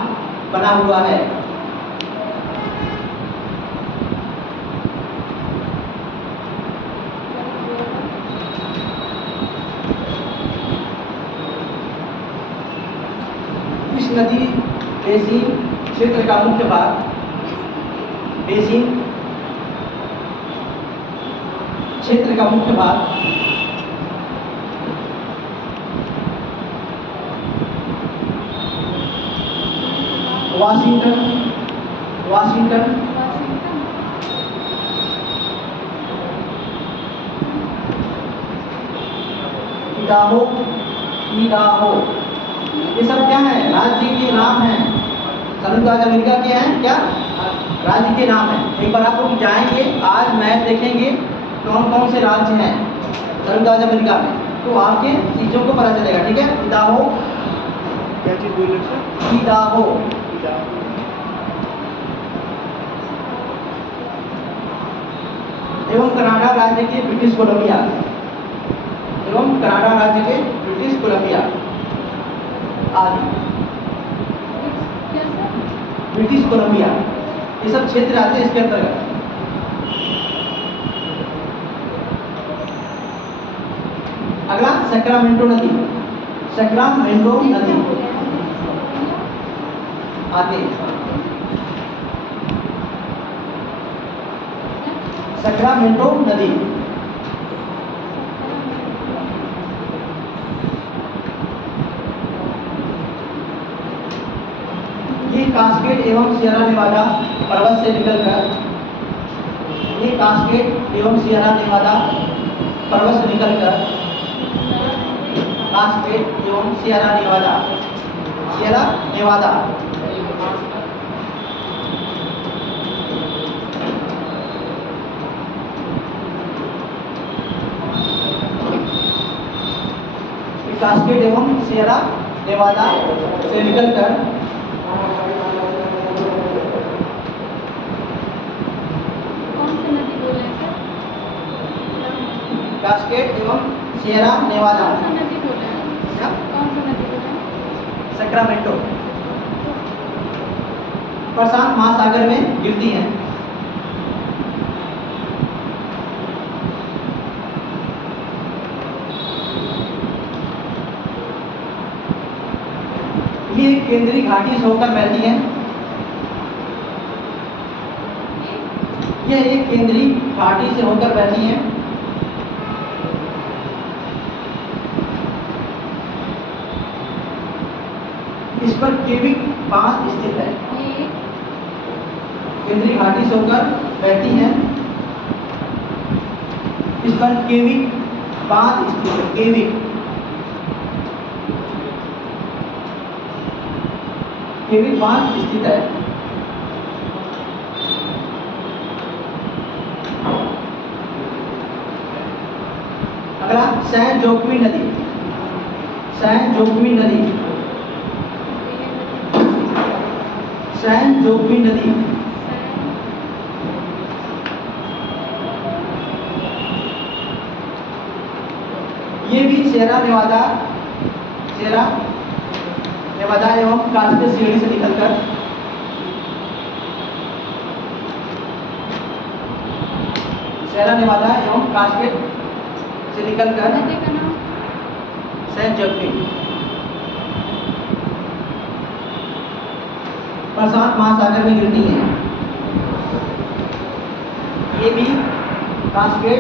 बना हुआ है। इस नदी बेसिन क्षेत्र का मुख्य भाग, बेसिन क्षेत्र का मुख्य भाग वाशिंगटन, वाशिंगटन, इडाहो, इडाहो, ये सब क्या है? राज्य के नाम हैं। संयुक्त राज्य अमेरिका के हैं क्या? राज्य के नाम है। एक बार आप लोग जाएंगे, आज मैप देखेंगे कौन कौन से राज्य हैं संयुक्त राज्य अमेरिका में, तो आपके चीज़ों को पता चलेगा। ठीक है, इडाहो, क्या चीज़ बोले सर? इडाहो, एवं कनाडा राज्य के ब्रिटिश कोलंबिया, एवं कनाडा राज्य के ब्रिटिश कोलंबिया आदि, ब्रिटिश कोलंबिया, ये सब क्षेत्र आते हैं इसके अंतर्गत। अगला सैक्रामेंटो नदी, सैक्रामेंटो नदी आते हैं। सैक्रामेंटो नदी ये कास्केड एवं सियरा नेवादा पर्वत से निकलकर, ये कास्केड एवं सियरा नेवादा पर्वत से निकलकर, कास्केड एवं Sierra Nevada Sierra Nevada. Cascade एवं सियरा नेवादा से निकलकर कौन सी नदी बोल रहे हैं सर? कास्केड एवं सियरा नेवादा, कौन सा नदी बोल रहे हैं? क्या? कौन सा नदी बोल रहे हैं? सैक्रामेंटो प्रशांत महासागर में गिरती हैं। ये एक केंद्रीय घाटी से होकर बहती है। यह एक केंद्रीय घाटी से होकर बहती है। इस पर केविक बांध स्थित है। ये केंद्रीय घाटी से होकर बहती है। इस पर केविक बांध स्थित है। केविक बांध स्थित है। अगला सैन जोक्विन नदी। सैन जोक्विन नदी। सैन जोक्विन नदी ये भी सियरा नेवादा एवं कास्केड श्रेणी से निकलकर सियरा नेवादा एवं कास्केड से निकलकर नदी का नाम सैन जोक्विन प्रशांत महासागर में गिरती हैं। ये भी कास्केड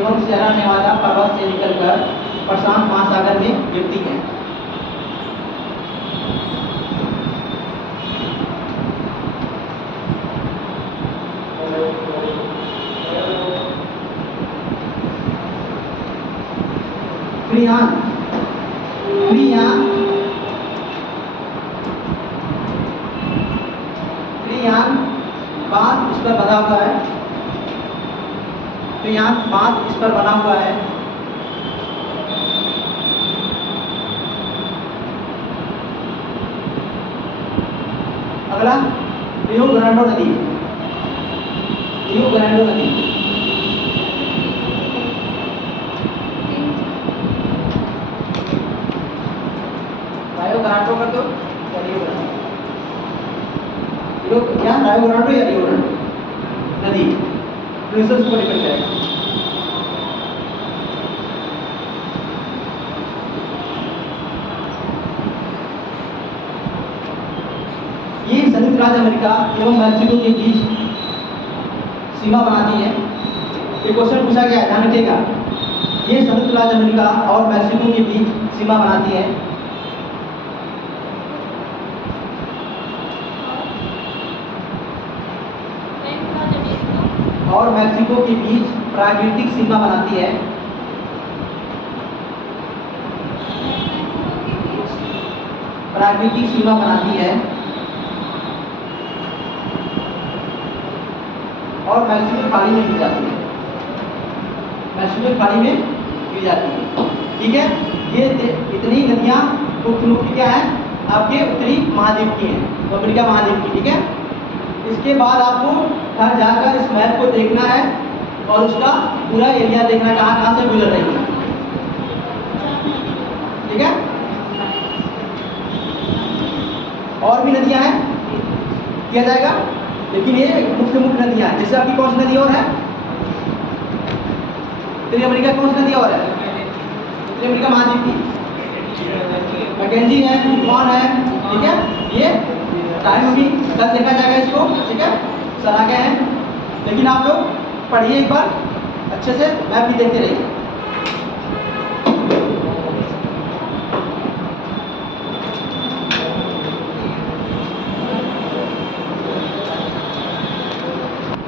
एवं सियरा नेवादा पर्वत से निकलकर प्रशांत महासागर में गिरती हैं। फ्रीयान बांध इस पर बना हुआ है। फ्रीयान बांध इस पर बना हुआ है। अगला रियो ग्रांडो नदी। रियो ग्रांडो नदी रायो ग्रांडो कर दो या रियो ग्रांडो। क्या रायो ग्रांडो या रियो ग्रांडो नदी रिसर्च को निकल जाएगा। ये संयुक्त राज्य अमेरिका एवं मैक्सिको के बीच सीमा बनाती है। ये क्वेश्चन पूछा गया है, ध्यान रखिएगा। ये संयुक्त राज्य अमेरिका और मैक्सिको के बीच सीमा बनाती है। और मैक्सिको के बीच प्राकृतिक सीमा बनाती है। प्राकृतिक सीमा बनाती है और मैक्सिको खाड़ी में गिर जाती है। मैक्सिको खाड़ी में गिर जाती है। ठीक है, ये इतनी नदियां मुख्य क्या है आपके उत्तरी महाद्वीप की हैं, तो अमेरिका महाद्वीप की। ठीक है, इसके बाद आपको घर जाकर इस मैप को देखना है और उसका पूरा एरिया देखना है, कहाँ कहाँ से गुजर रही है। ठीक है, और भी नदियां हैं किया जाएगा, लेकिन ये मुख्य नदियां हैं। जैसे आपकी कौन सी नदी और है, उत्तरी अमेरिका कौन सी नदी और है, उत्तरी अमेरिका महाद्वीप की मैकेंजी है, टूफान है। ठीक है, ये टाइम अभी कल देखा जाएगा इसको। ठीक है, सर आ गए हैं, लेकिन आप लोग पढ़िए एक बार अच्छे से, मैप भी देखते रहिए।